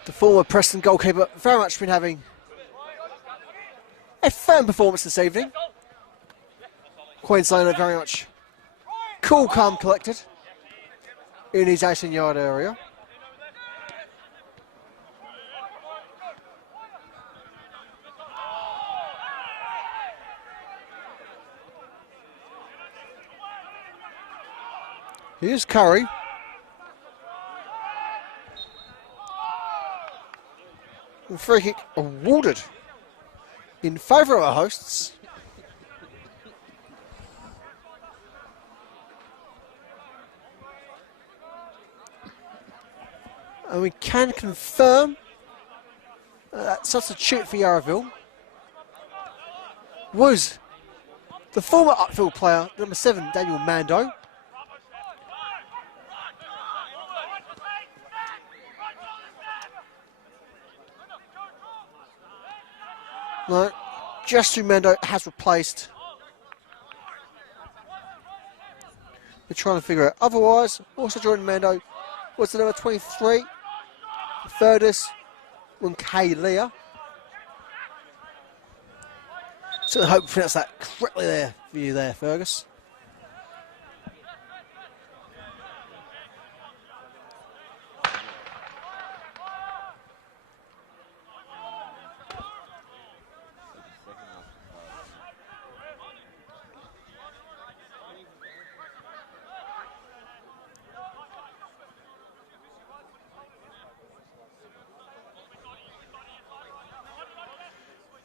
The former Preston goalkeeper very much been having a firm performance this evening. Queenslander very much cool, calm, collected in his 18-yard area. Here's Curry. The free kick awarded in favour of our hosts. And we can confirm that substitute for Yarraville was the former Upfield player, number 7, Daniel Mando. No, just who Mando has replaced. We're trying to figure out. Otherwise, also joining Mando was the number 23, Fergus Runkai-Leah. So I hope we pronounced that correctly there for you there, Fergus.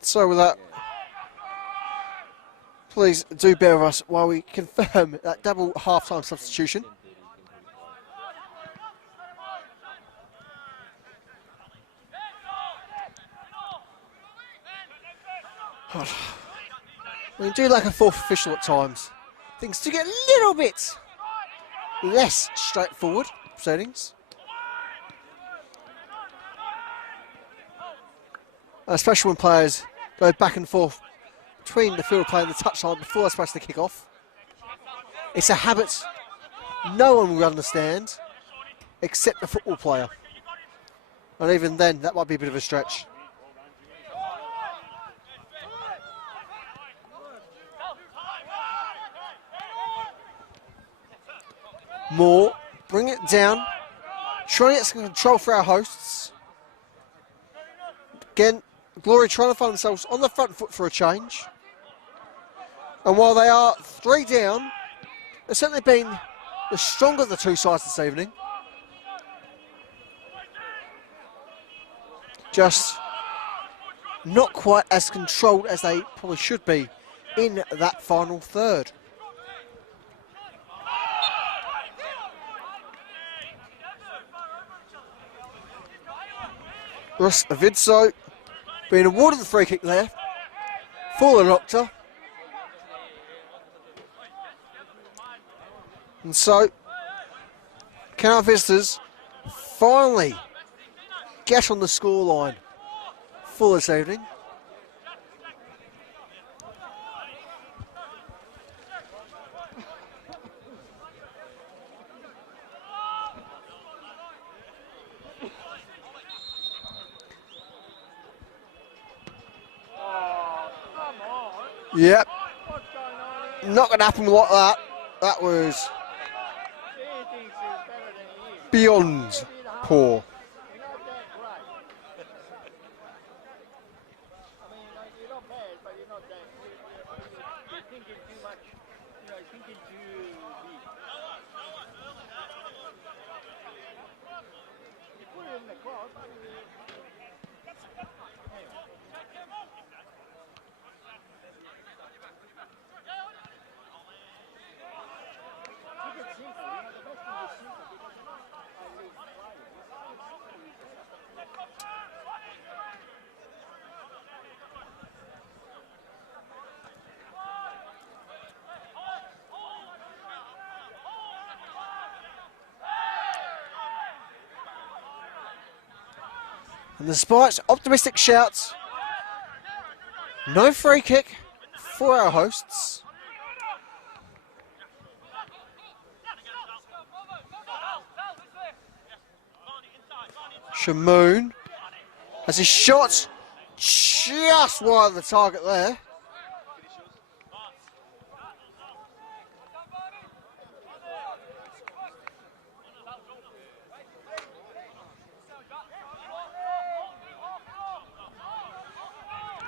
So with that, please do bear with us while we confirm that double half-time substitution. We do like a fourth official at times. Things do get a little bit less straightforward proceedings. Especially when players go back and forth between the field player and the touchline before they're supposed to kick off. It's a habit no one will understand except the football player. And even then, that might be a bit of a stretch. Moore, bring it down. Trying to get some control for our hosts. Again, Glory trying to find themselves on the front foot for a change. And while they are 3 down, they've certainly been the stronger of the two sides this evening. Just not quite as controlled as they probably should be in that final third. Russ Avidso being awarded the free kick there for the Doctor. And so, can our visitors finally get on the scoreline for this evening? Yep. Not going to happen like that. That was beyond poor. And despite optimistic shouts, no free kick for our hosts. Shamoon has his shot just wide of the target there.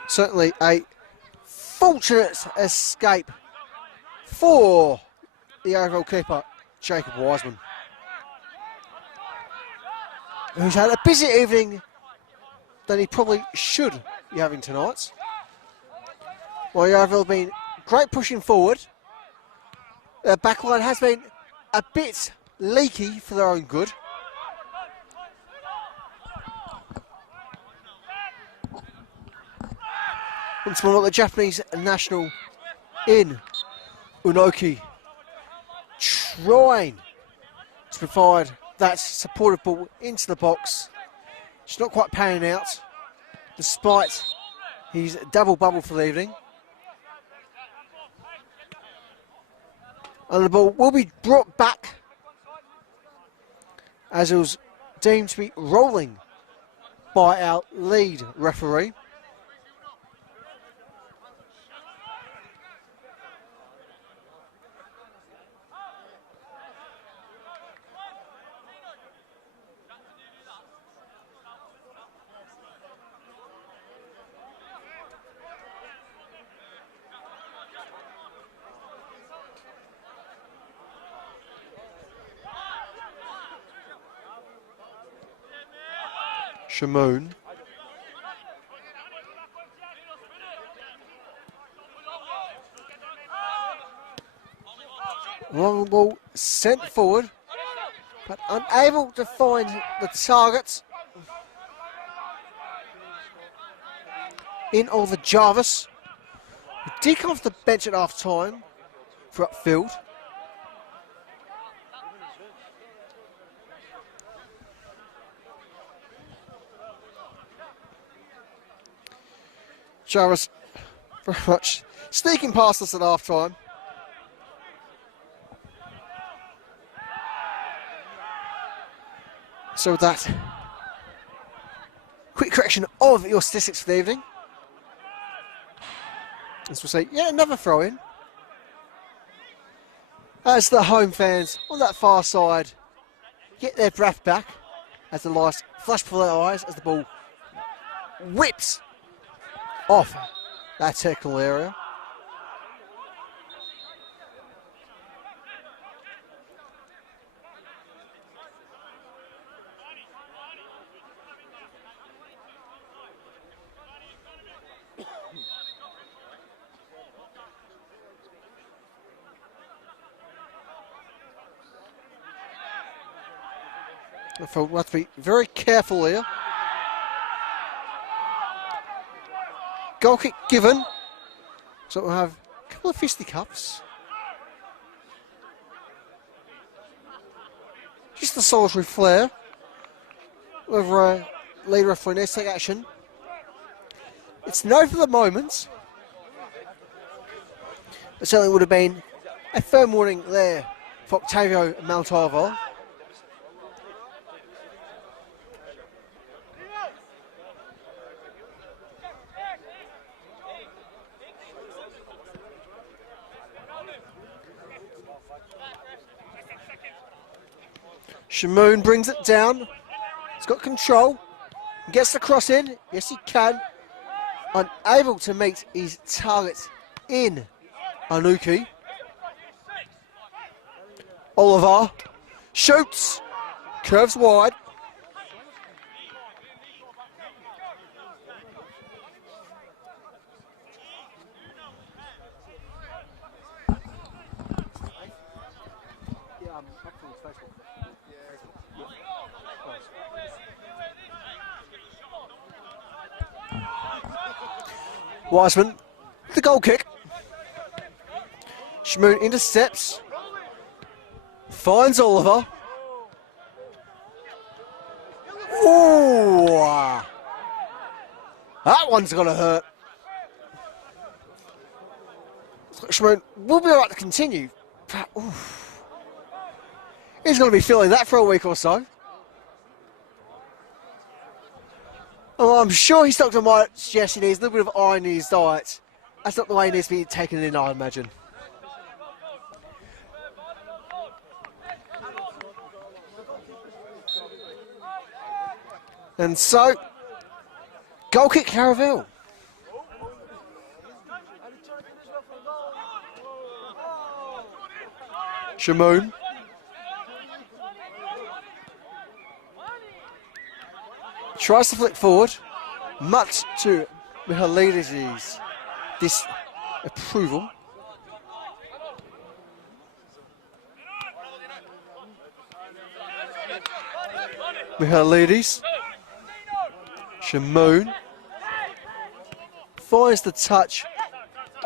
Certainly a fortunate escape for the Yarraville keeper, Jacob Wiseman, who's had a busy evening than he probably should be having tonight. While Yarraville have been great pushing forward, their backline has been a bit leaky for their own good. Once more, the Japanese national in Unoki trying to provide that supportive ball into the box. It's not quite panning out, despite his double bubble for the evening. And the ball will be brought back as it was deemed to be rolling by our lead referee. Shamoon. Long ball sent forward, but unable to find the target. In Oliver Jarvis, who did come off the bench at half time for Upfield. Jarvis very much sneaking past us at half time. So with that, quick correction of your statistics for the evening. As we'll say, yeah, another throw in. As the home fans on that far side get their breath back as the lights flash before their eyes as the ball whips off that tackle area. I felt we have to be very careful here. Goal kick given. So we'll have a couple of fisticuffs. Just a solitary flare. Whether lead referee needs to take action. It's no for the moment. It certainly would have been a firm warning there for Octavio Montalvo. Shamoon brings it down. He's got control. Gets the cross in. Yes, he can. Unable to meet his target in Anuki. Oliver shoots. Curves wide. Wiseman, the goal kick. Shamoon intercepts. Finds Oliver. Ooh! That one's going to hurt. Shimon will be alright to continue. But, oof. He's going to be feeling that for a week or so. Well, I'm sure his doctor might suggest he needs a little bit of iron in his diet. That's not the way he needs to be taken in, I imagine. And so, goal kick Yarraville. Shamoon. Tries to flick forward, much to Mihailidis' disapproval. Mihailidis. Shamoon finds the touch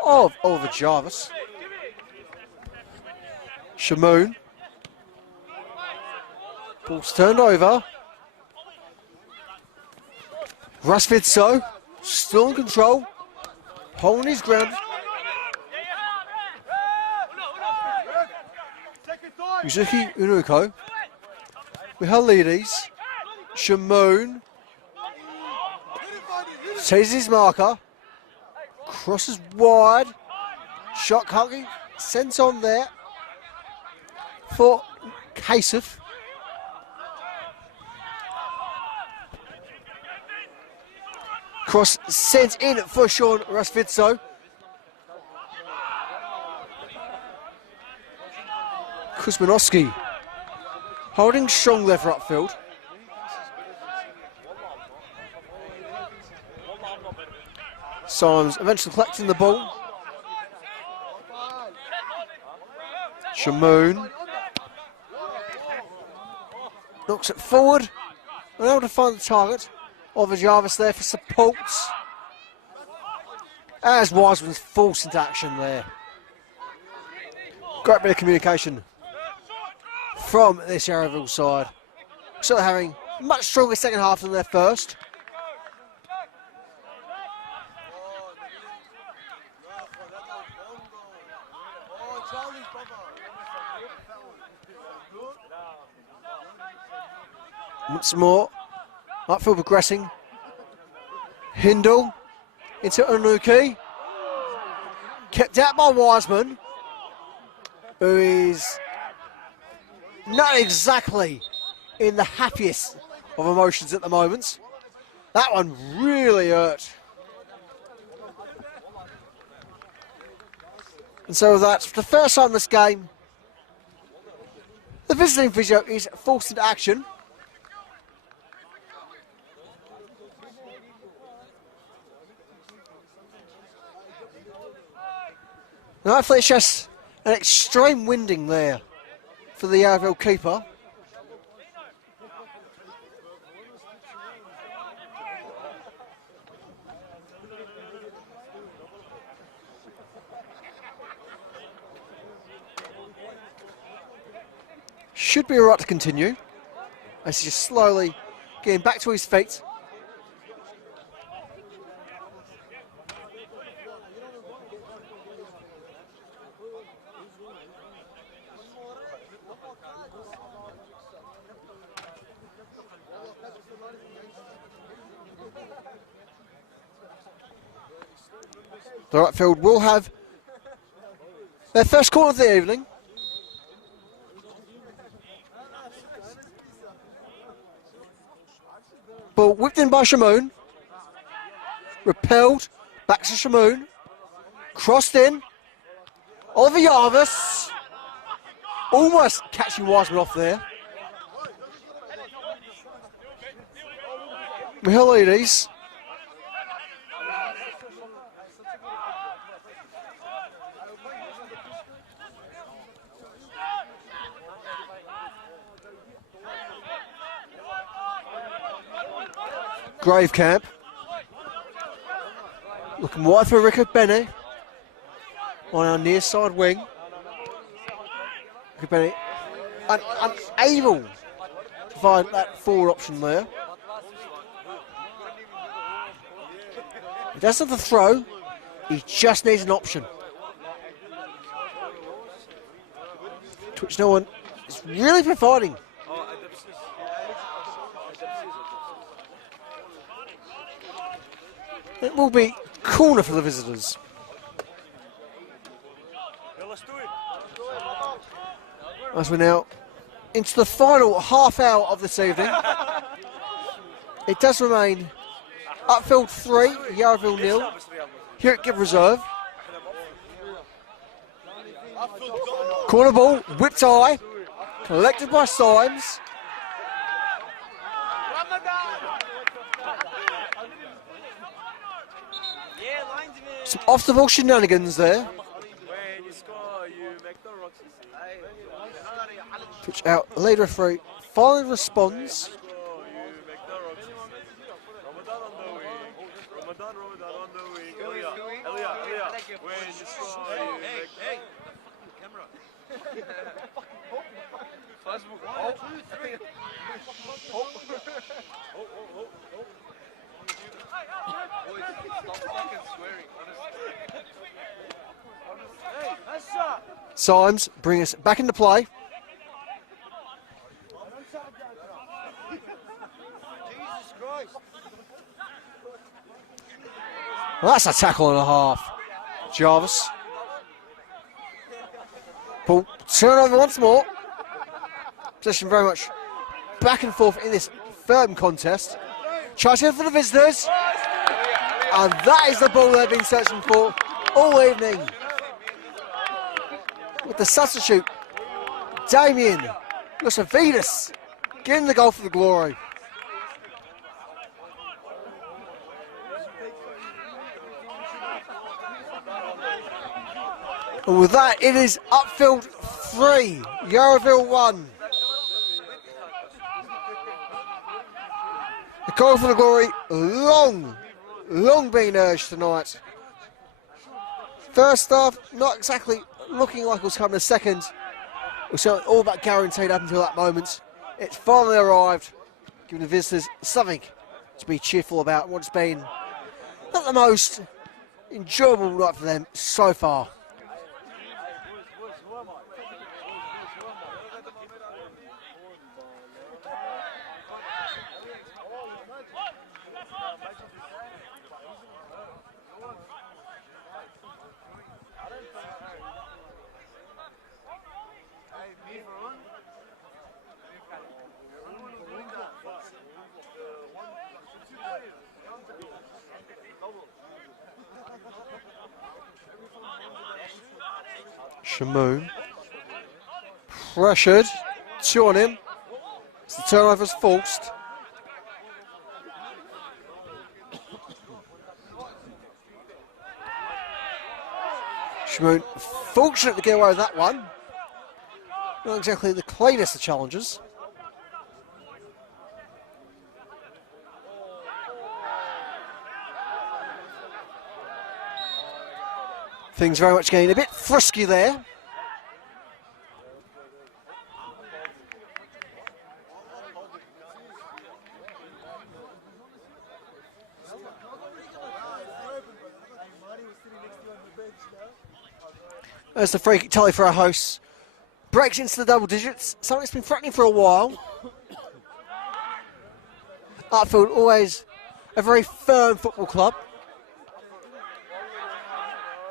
of Oliver Jarvis. Shamoon. Ball's turned over. VETO still in control, holding his ground. Yuzuki Unuko. Mihailidis. Shamoon. Sees his marker. Crosses wide. Shot can't be sent on there for Kasef. Cross sent in for Sean VETO. Kuzmanowski holding strong there for Upfield. Symes eventually collecting the ball. Shamoon knocks it forward, unable to find the target. Oliver Jarvis there for support. As Wiseman's forced into action there. Great bit of communication from this Yarraville side. Sort of having a much stronger second half than their first. Once more, Upfield progressing. Hindle into Anuki. Kept out by Wiseman, who is not exactly in the happiest of emotions at the moment. That one really hurt. And so that's for the first time this game, the visiting physio is forced into action. And hopefully it's just an extreme winding there for the Yarville keeper. Should be alright to continue, as he's just slowly getting back to his feet. The Upfield will have their first corner of the evening. Ball whipped in by Shamoon. Repelled. Back to Shamoon. Crossed in. Oliver Jarvis. Almost catching Wiseman off there. Mihailidis. Gravecamp. Looking wide for Rickard Benny on our near side wing. Rickard Benny unable to find that forward option there. He doesn't have the throw, he just needs an option. To which no one is really providing. It will be corner for the visitors. As we're now into the final half hour of this evening. It does remain Upfield 3, Yarraville 0 here at Give Reserve. Corner ball, whipped high, collected by Symes. Some off the ball shenanigans there. Twitch out, lead referee finally responds. Symes bring us back into play. Well, that's a tackle and a half. Jarvis. Ball turnover once more. Possession very much back and forth in this firm contest. Charging for the visitors. And that is the ball they've been searching for all evening. With the substitute, Damien Lusavides getting the goal for the Glory. And with that, it is Upfield 3, Yarraville 1. The goal for the Glory, long being urged tonight. First half, not exactly looking like it was coming a second. It was all about guaranteed up until that moment. It's finally arrived, giving the visitors something to be cheerful about. What's been not the most enjoyable night for them so far. Shamoon pressured, 2 on him. As the turnover's forced. Shamoon fortunate to get away with that one. Not exactly the cleanest of challenges. Things very much getting a bit frisky there. As the free kick tally for our hosts breaks into the double digits, something that's been threatening for a while. Upfield, always a very firm football club.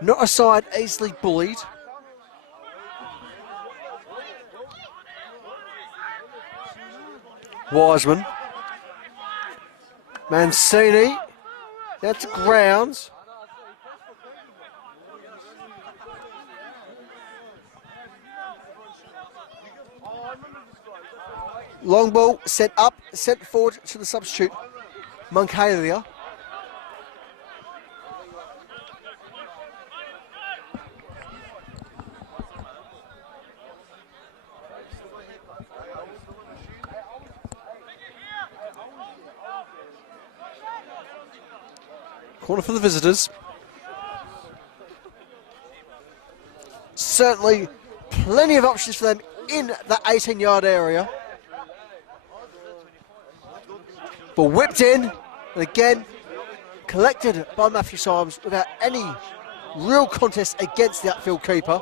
Not a side easily bullied. Wiseman. Mancini. That's grounds. Long ball sent up, sent forward to the substitute, Moncalia. Corner for the visitors. Certainly plenty of options for them in that 18-yard area. Ball whipped in, and again, collected by Matthew Symes without any real contest against the Upfield keeper.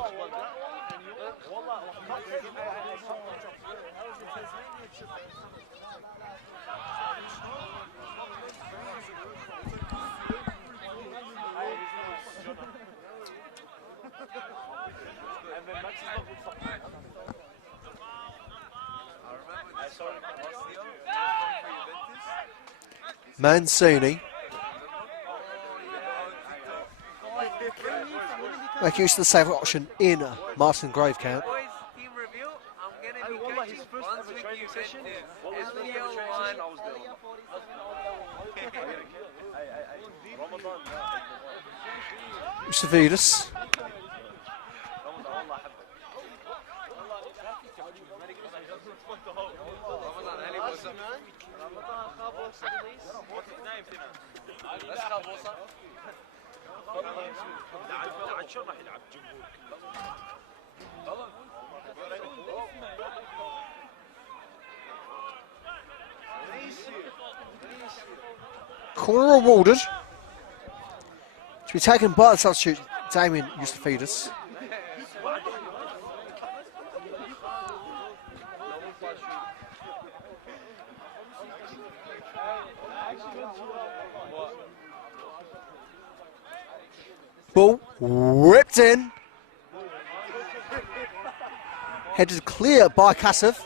Mancini. Make use of the save option in Martin Gravecamp. Boys, team review. I'm gonna be catching Brunswick Juventus. Savidis. Corner awarded. To be taken by the substitute, Damien Yusufidis. Ball whipped in. Headed clear by Kassav.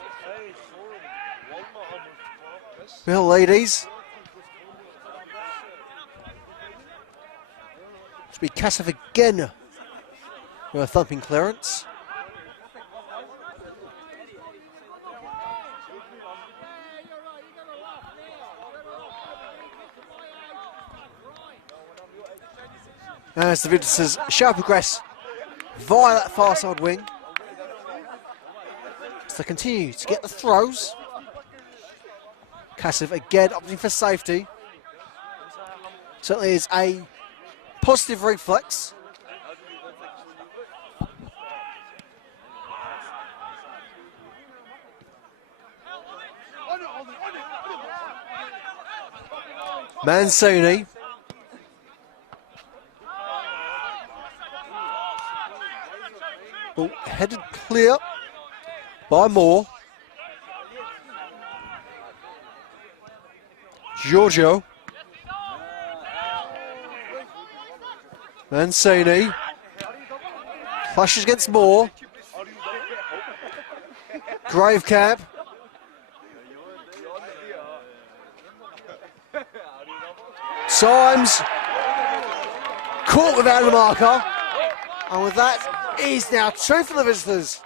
Well, ladies. To be Kassav again with a thumping clearance. As the visitors shall progress via that far side wing. So they continue to get the throws. Kassav again opting for safety. Certainly is a positive reflex. Mancini. Ball headed clear by Moore. Giorgio. Mancini. Clashes against Moore. Gravecamp. Symes. Caught without a marker. And with that, is now two for the visitors.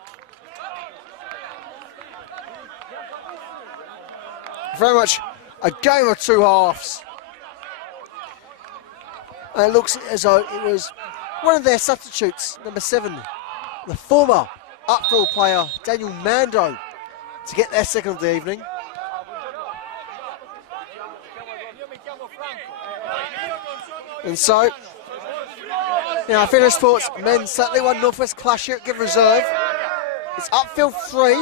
Very much a game of two halves. And it looks as though it was one of their substitutes, number 7, the former Upfield player, Daniel Mando, to get their second of the evening. And so, now Finish Sports men's Saturday 1 Northwest Clash here at Give Reserve. It's Upfield 3,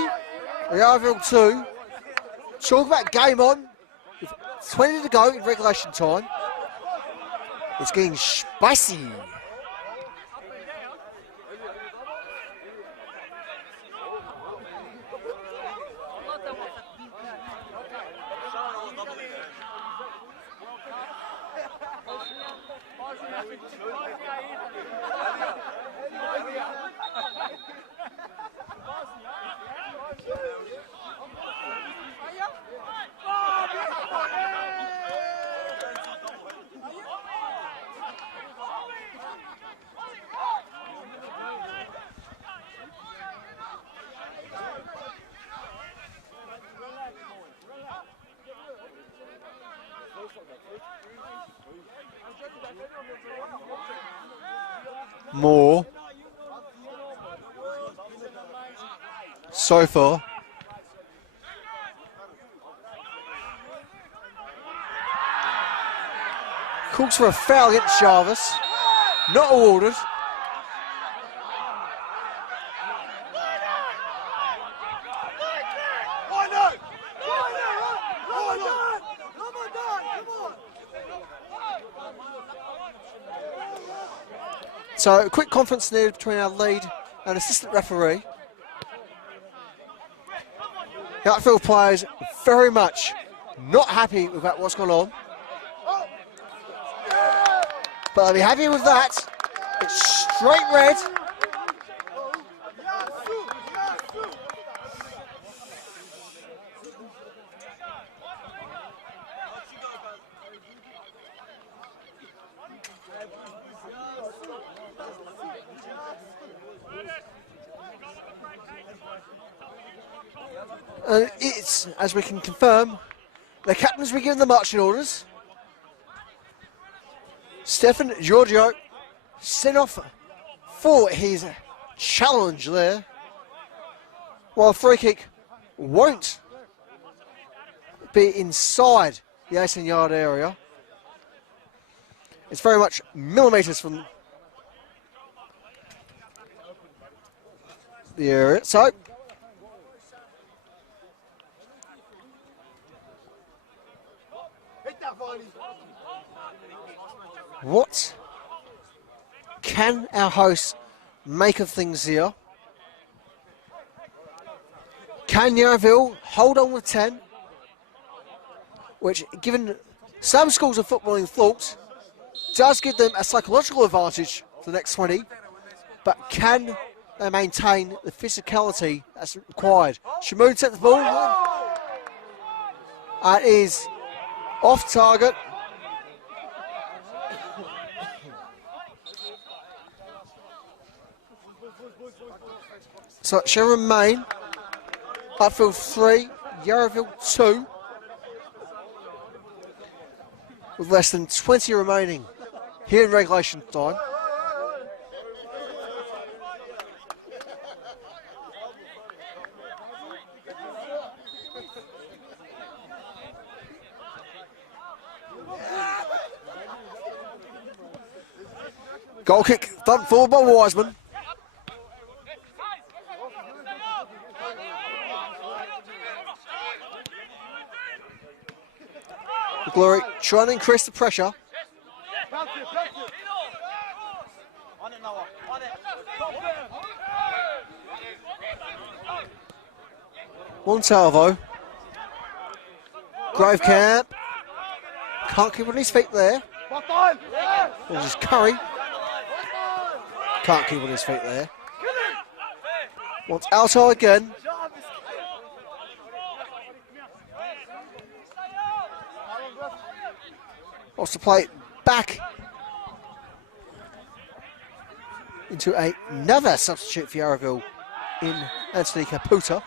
Yarville 2. Talk about game on, with 20 to go in regulation time. It's getting spicy. Moore. So far. Calls for a foul against Jarvis. Not awarded. So a quick conference needed between our lead and assistant referee. The Upfield players very much not happy about what's gone on. But they'll be happy with that. It's straight red. And it's, as we can confirm, the captain's been given the marching orders. Stefan Giorgio sent off for his challenge there, while a free kick won't be inside the 18-yard area. It's very much millimetres from the area. So what can our hosts make of things here? Can Yarraville hold on with 10? Which, given some schools of footballing thought, does give them a psychological advantage for the next 20. But can they maintain the physicality that's required? Shamoon set the ball. It is off target. So it shall remain Upfield 3, Yarraville 2, with less than 20 remaining here in regulation time. Goal kick, thumped forward by Wiseman. Glory trying to increase the pressure. Montalvo. Gravecamp. Can't keep on his feet there. This is Curry. Can't keep on his feet there. Wants Alto again. Wants to play it back into another substitute for Yarraville in Anthony Caputa.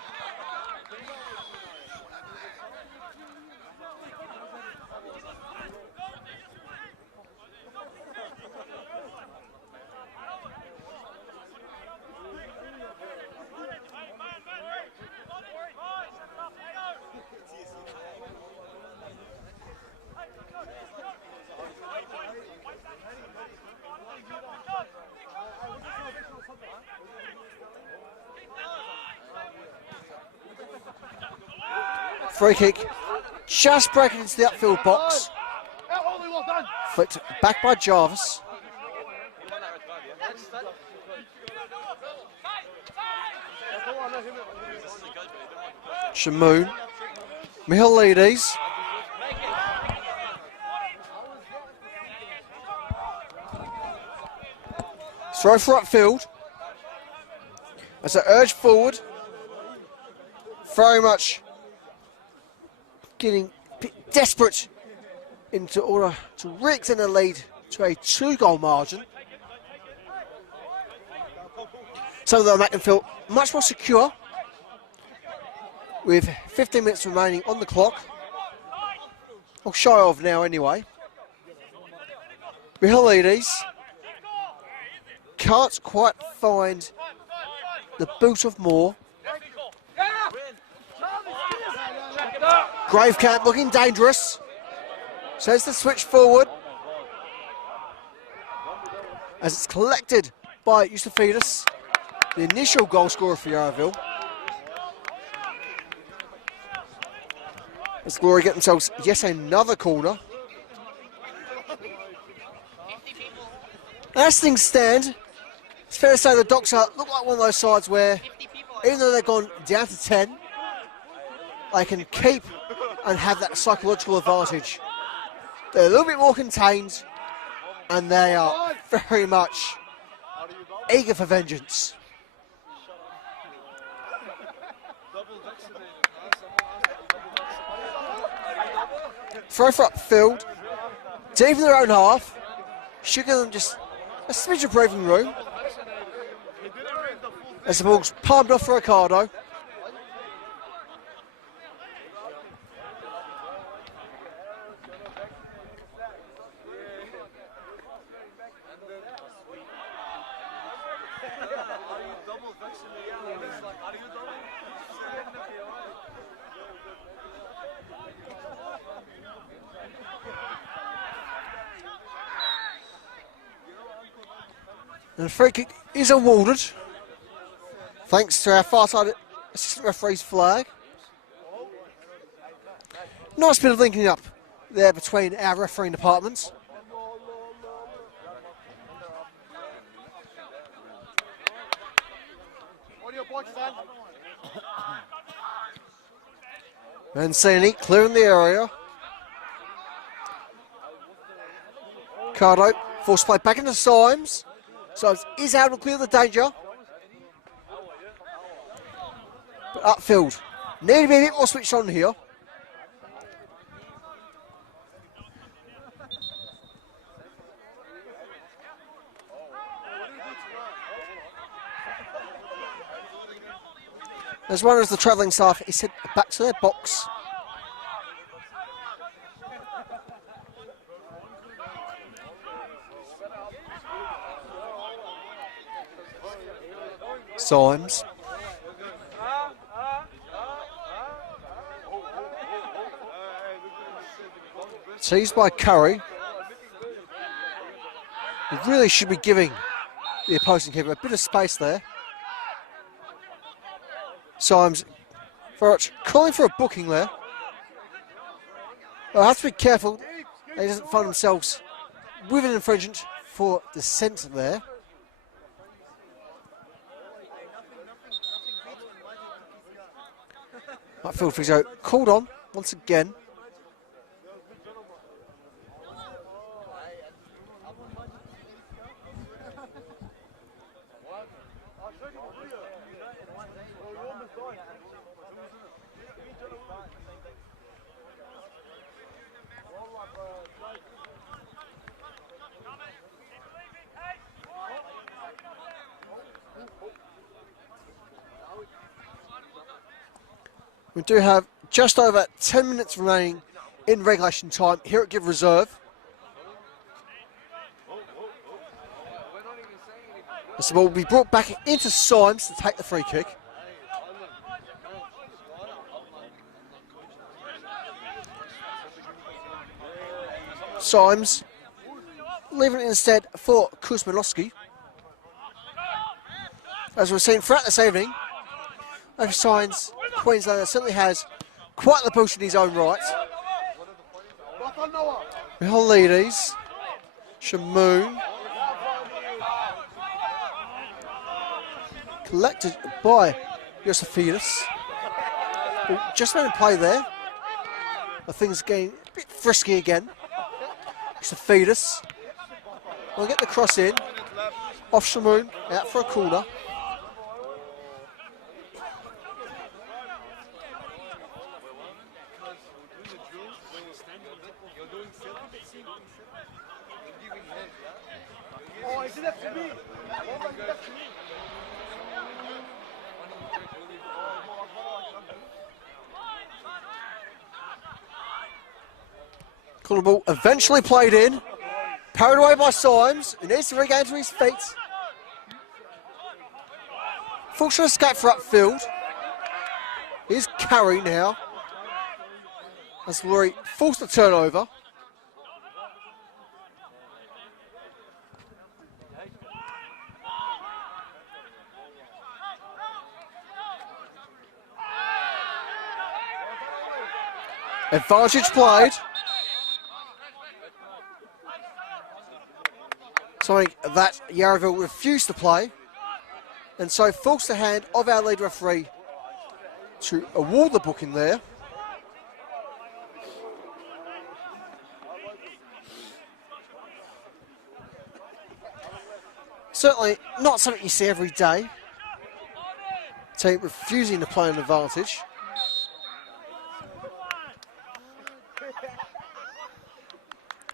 Free kick, just breaking into the upfield box. Flicked back by Jarvis. Shamoon. Mihalides. Throw for upfield. As they urge forward. Very much getting a bit desperate into order to re-extend the lead to a 2-goal margin. So they'll make them feel much more secure with 15 minutes remaining on the clock. Or shy of now anyway. Mihalides can't quite find the boot of Moore. Gravecamp looking dangerous. Says the switch forward. As it's collected by Yusufidis, the initial goal scorer for Yarraville. As Glory get themselves yet another corner. As things stand, It's fair to say the Dockers look like one of those sides where, even though they've gone down to 10, they can keep and have that psychological advantage. They're a little bit more contained, and they are very much eager for vengeance. Throw for Upfield, deep in their own half, should give them just a smidge of breathing room. As the ball's palmed off for Ricardo. And the free kick is awarded, thanks to our far side assistant referee's flag. Nice bit of linking up there between our refereeing departments. Mancini clearing the area. Cardo forced play back into Symes. Symes is able to clear the danger. But Upfield need to be a bit more switched on here. As one of the travelling staff is sent back to their box. Symes. Teased by Curry. He really should be giving the opposing keeper a bit of space there. Symes calling for a booking there. They'll have to be careful they doesn't find themselves with an infringement for dissent there. Upfield physio called on once again. We do have just over 10 minutes remaining in regulation time here at Give Reserve. This ball will be brought back into Symes to take the free kick. Symes leaving it instead for Kuzmanowski. As we've seen throughout this evening, over signs Queenslander certainly has quite the boost in his own right. Mihalides, Shamoon, collected by Yosefidis. Just made a play there. The things getting a bit frisky again. Yosefidis will get the cross in. Off Shamoon, out for a corner. Corner ball eventually played in. Parried away by Symes, who needs to regain to his feet. Fortunate escape for Upfield. Here's Curry now. As Laurie forced the turnover. Advantage played. Something that Yarraville refused to play. and so forced the hand of our lead referee to award the booking there. Certainly not something you see every day. Team refusing to play an advantage.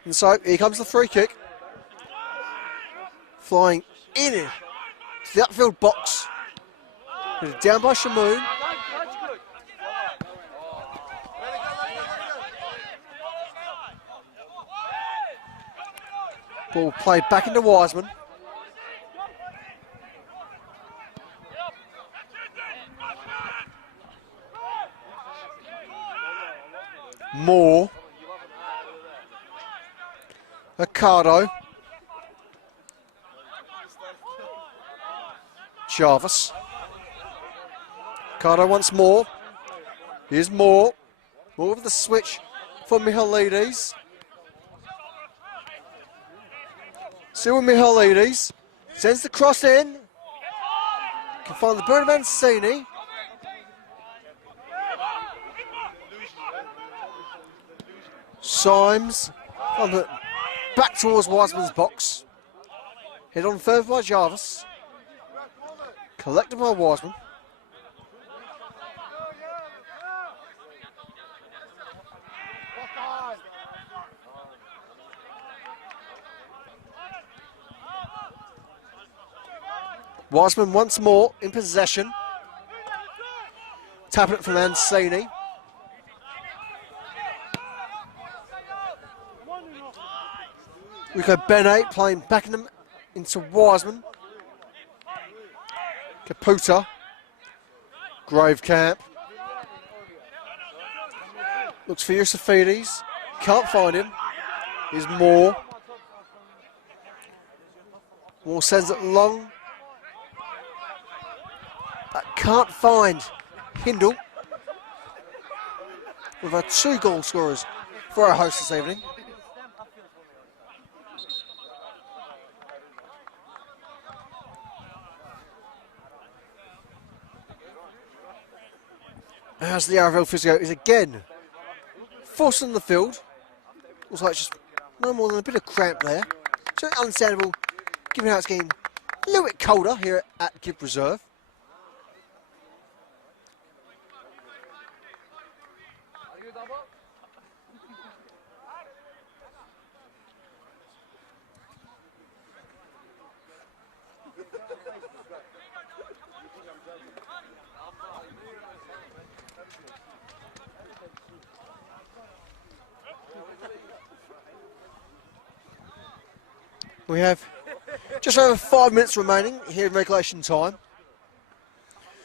And so here comes the free kick. Flying in to the upfield box. Down by Shamoon. Ball played back into Wiseman. Moore. Ricardo. Jarvis. Ricardo once more. Here's Moore. Moore with the switch for Michaelides. Still with Michaelides. Sends the cross in. Can find the Bruno Mancini. Symes on the back towards Wiseman's box. Hit on further by Jarvis. Collected by Wiseman. Wiseman once more in possession. Tapping it from Mancini. Rico Bene playing back into Wiseman. Caputa. Gravecamp. Looks for Yusufides. Can't find him. Here's Moore. Moore sends it long. But can't find Hindle. With our 2 goal scorers for our host this evening. As the Yarraville physio is again forced on the field. Looks like just no more than a bit of cramp there. So understandable, given how it's getting a little bit colder here at Gibb Reserve. We have just over 5 minutes remaining here in regulation time.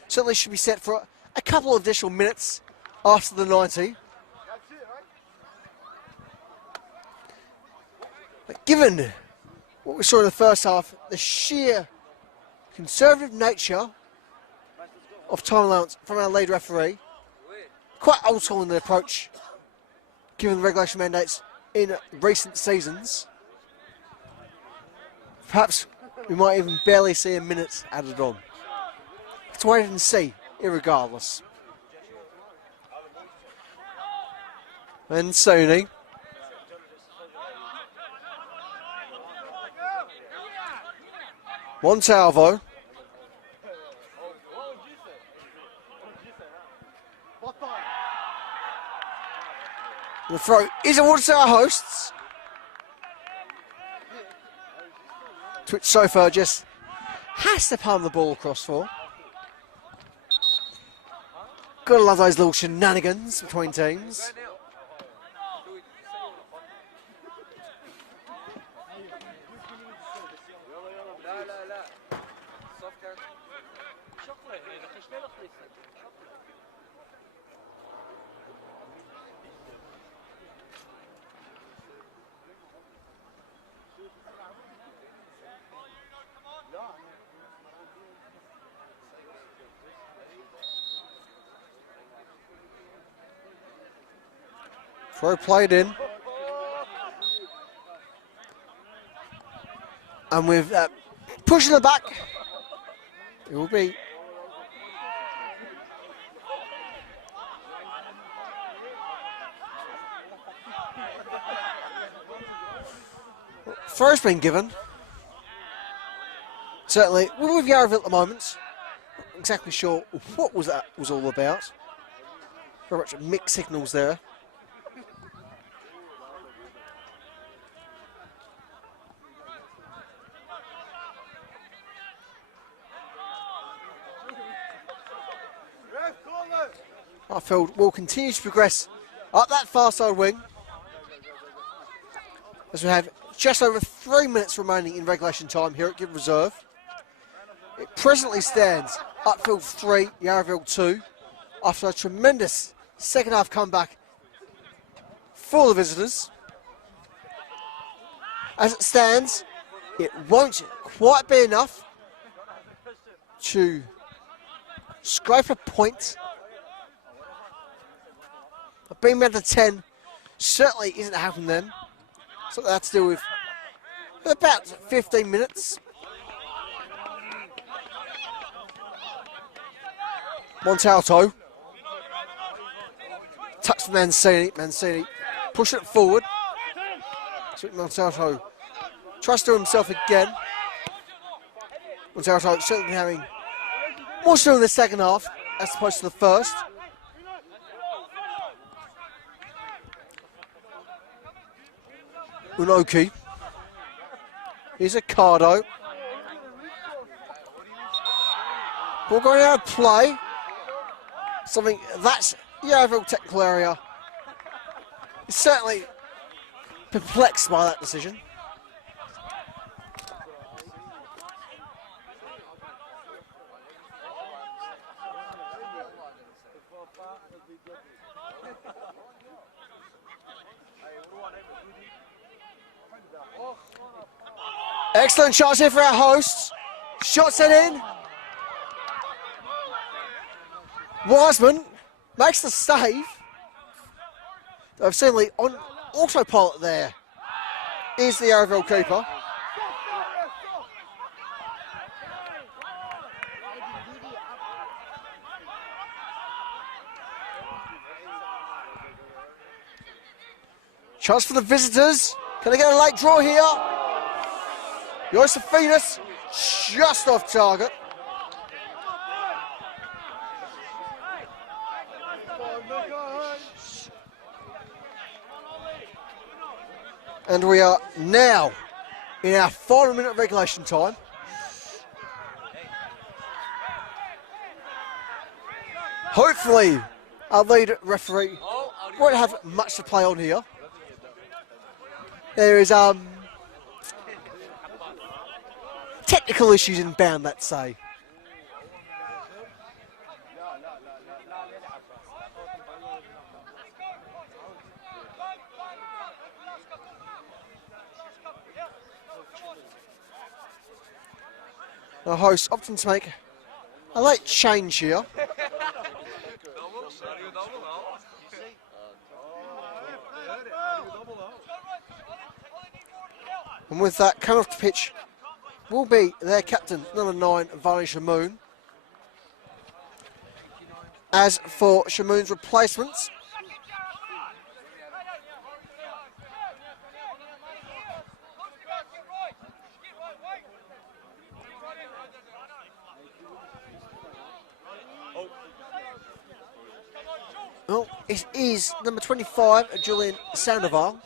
Certainly should be set for a couple of additional minutes after the 90. But given what we saw in the first half, the sheer conservative nature of time allowance from our lead referee, quite old school in the approach, given the regulation mandates in recent seasons. Perhaps we might even barely see a minute added on. Let's wait and see, irregardless. And Sony. Montalvo. The throw is awarded to our hosts. Twitch Sofa just has to palm the ball across for. Gotta love those little shenanigans between teams. Throw played in. And with pushing the back It will be. Throw's been given. Certainly, we're with Yarraville at the moment. Not exactly sure what that was all about. Very much mixed signals there. Upfield will continue to progress up that far side wing as we have just over 3 minutes remaining in regulation time here at Give Reserve. It presently stands Upfield 3, Yarraville 2 after a tremendous second half comeback for the visitors. As it stands, it won't quite be enough to scrape a point. Being down to 10 certainly isn't helping them. Something they have to deal with in about 15 minutes. Montalto. Touch for Mancini. Mancini pushing it forward. So Montalto tries to do himself again. Montalto certainly having more to do in the second half as opposed to the first. Unoki. Here's a Cardo. Ball going out of play. Something that's Yarraville technical area. Is certainly perplexed by that decision. Excellent shots here for our hosts. Shots it in. Wiseman makes the save. They've certainly on autopilot there is the Yarraville keeper. Chance for the visitors. Can they get a late draw here? Josephinus just off target. And we are now in our final minute of regulation time. Hopefully, our lead referee won't have much to play on here. There is technical issues inbound, let's say. The hosts opting to make a late change here. And with that, coming off the pitch will be their captain, number 9, Vani Shamoon. As for Shamoon's replacements, well, it is number 25, Julian Sandoval.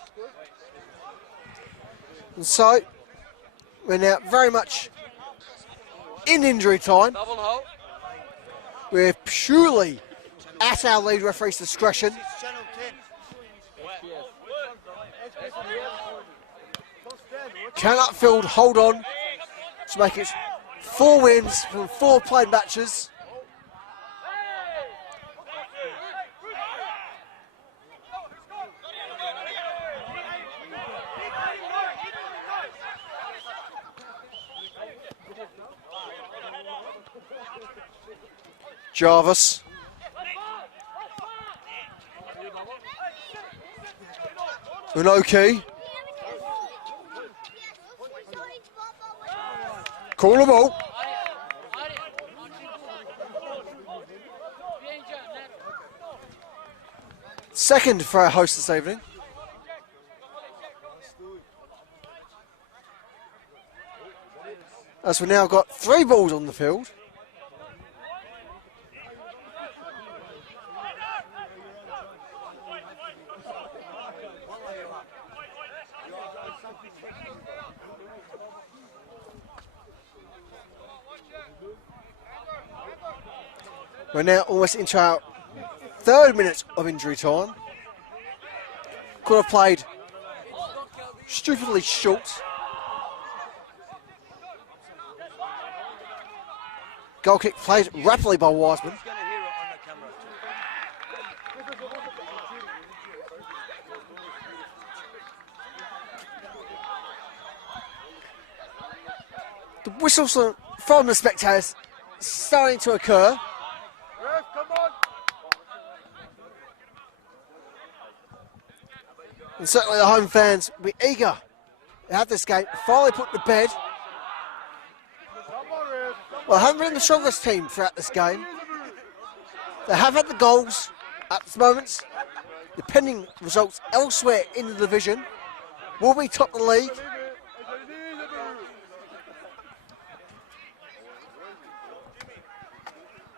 And so, we're now very much in injury time. We're purely at our lead referee's discretion. Can Upfield hold on to make it 4 wins from 4 played matches? Jarvis. Unoki. Call the ball. Second for our host this evening. As we've now got 3 balls on the field. We're now almost into our 3rd minute of injury time. Could have played stupidly short. Goal kick played rapidly by Wiseman. The whistles from the spectators starting to occur. And certainly the home fans will be eager to have this game finally put to bed. Well, they haven't been the strongest team throughout this game. They have had the goals at the moment. Depending results elsewhere in the division, will be top of the league.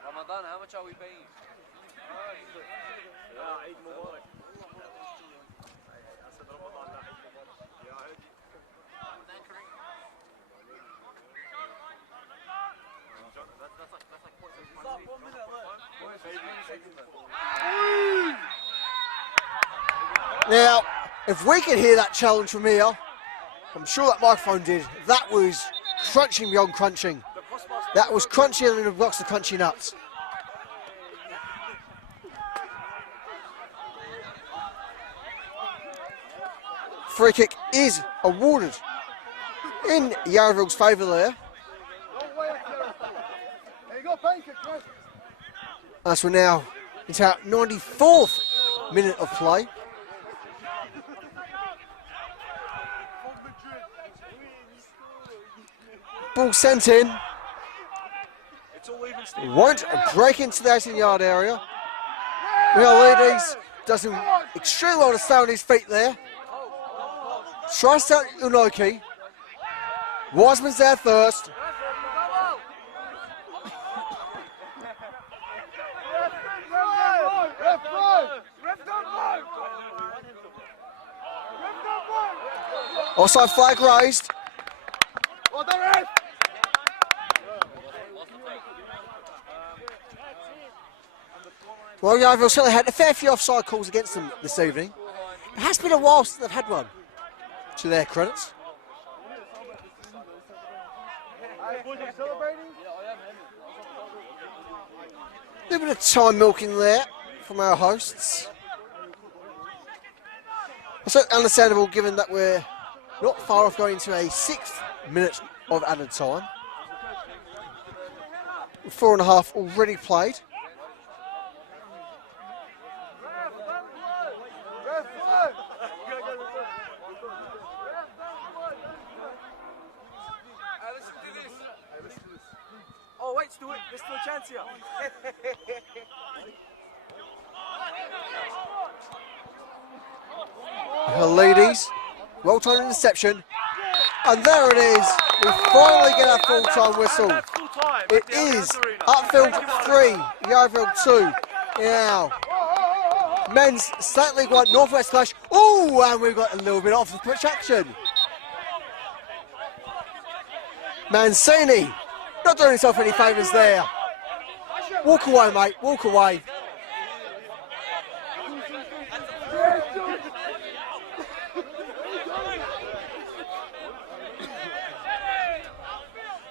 Ramadan, how much are we paying? Now, if we can hear that challenge from here, I'm sure that microphone did. That was crunching beyond crunching. That was crunchier than a box of crunchy nuts. Free kick is awarded in Yarraville's favour there. As we're now into our 94th minute of play. Ball sent in. Won't break into the 18-yard area. Leadys does extremely well to stay on his feet there. Tries to Unoki. Wiseman's there first. Offside flag raised. Well, Yarville certainly had a fair few offside calls against them this evening. It has been a while since they've had one, to their credits. A little bit of time milking there from our hosts. It's certainly understandable given that we're not far off going into a 6th minute of added time. 4.5 already played. Oh wait, Stuart, there's still a chance here. Her ladies, well-timed interception, and there it is. We finally get our full-time whistle. It is Upfield 3, Yarville 2. Now, men's State League 1 Northwest Clash. Oh, and we've got a little bit off the pitch action. Mancini, not doing himself any favours there. Walk away, mate, walk away.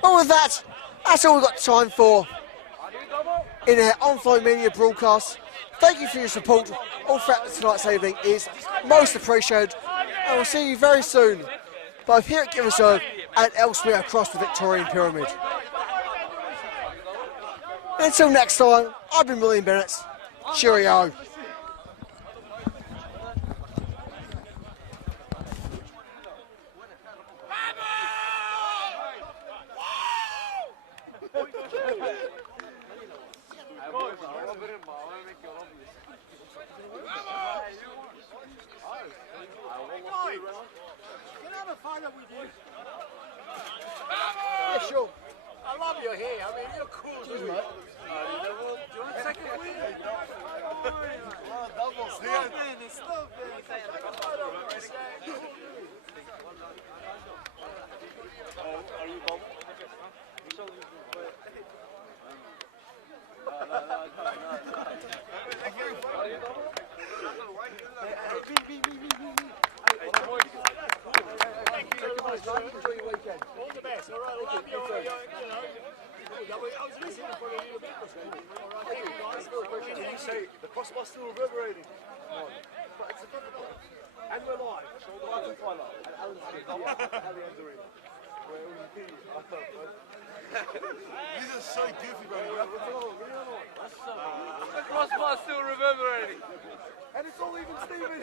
Well, with that, that's all we've got time for in our on-flow media broadcast. Thank you for your support all throughout tonight's evening. Is most appreciated, and we'll see you very soon, both here at Givenchy and elsewhere across the Victorian Pyramid. Until next time, I've been William Bennett. Cheerio. say the crossbar's still reverberating. But it's a good one. And we're live. So the live Tyler and Alan's here. Ali Andorin. These are so goofy, bro. The crossbar's still reverberating. And it's all even Steven.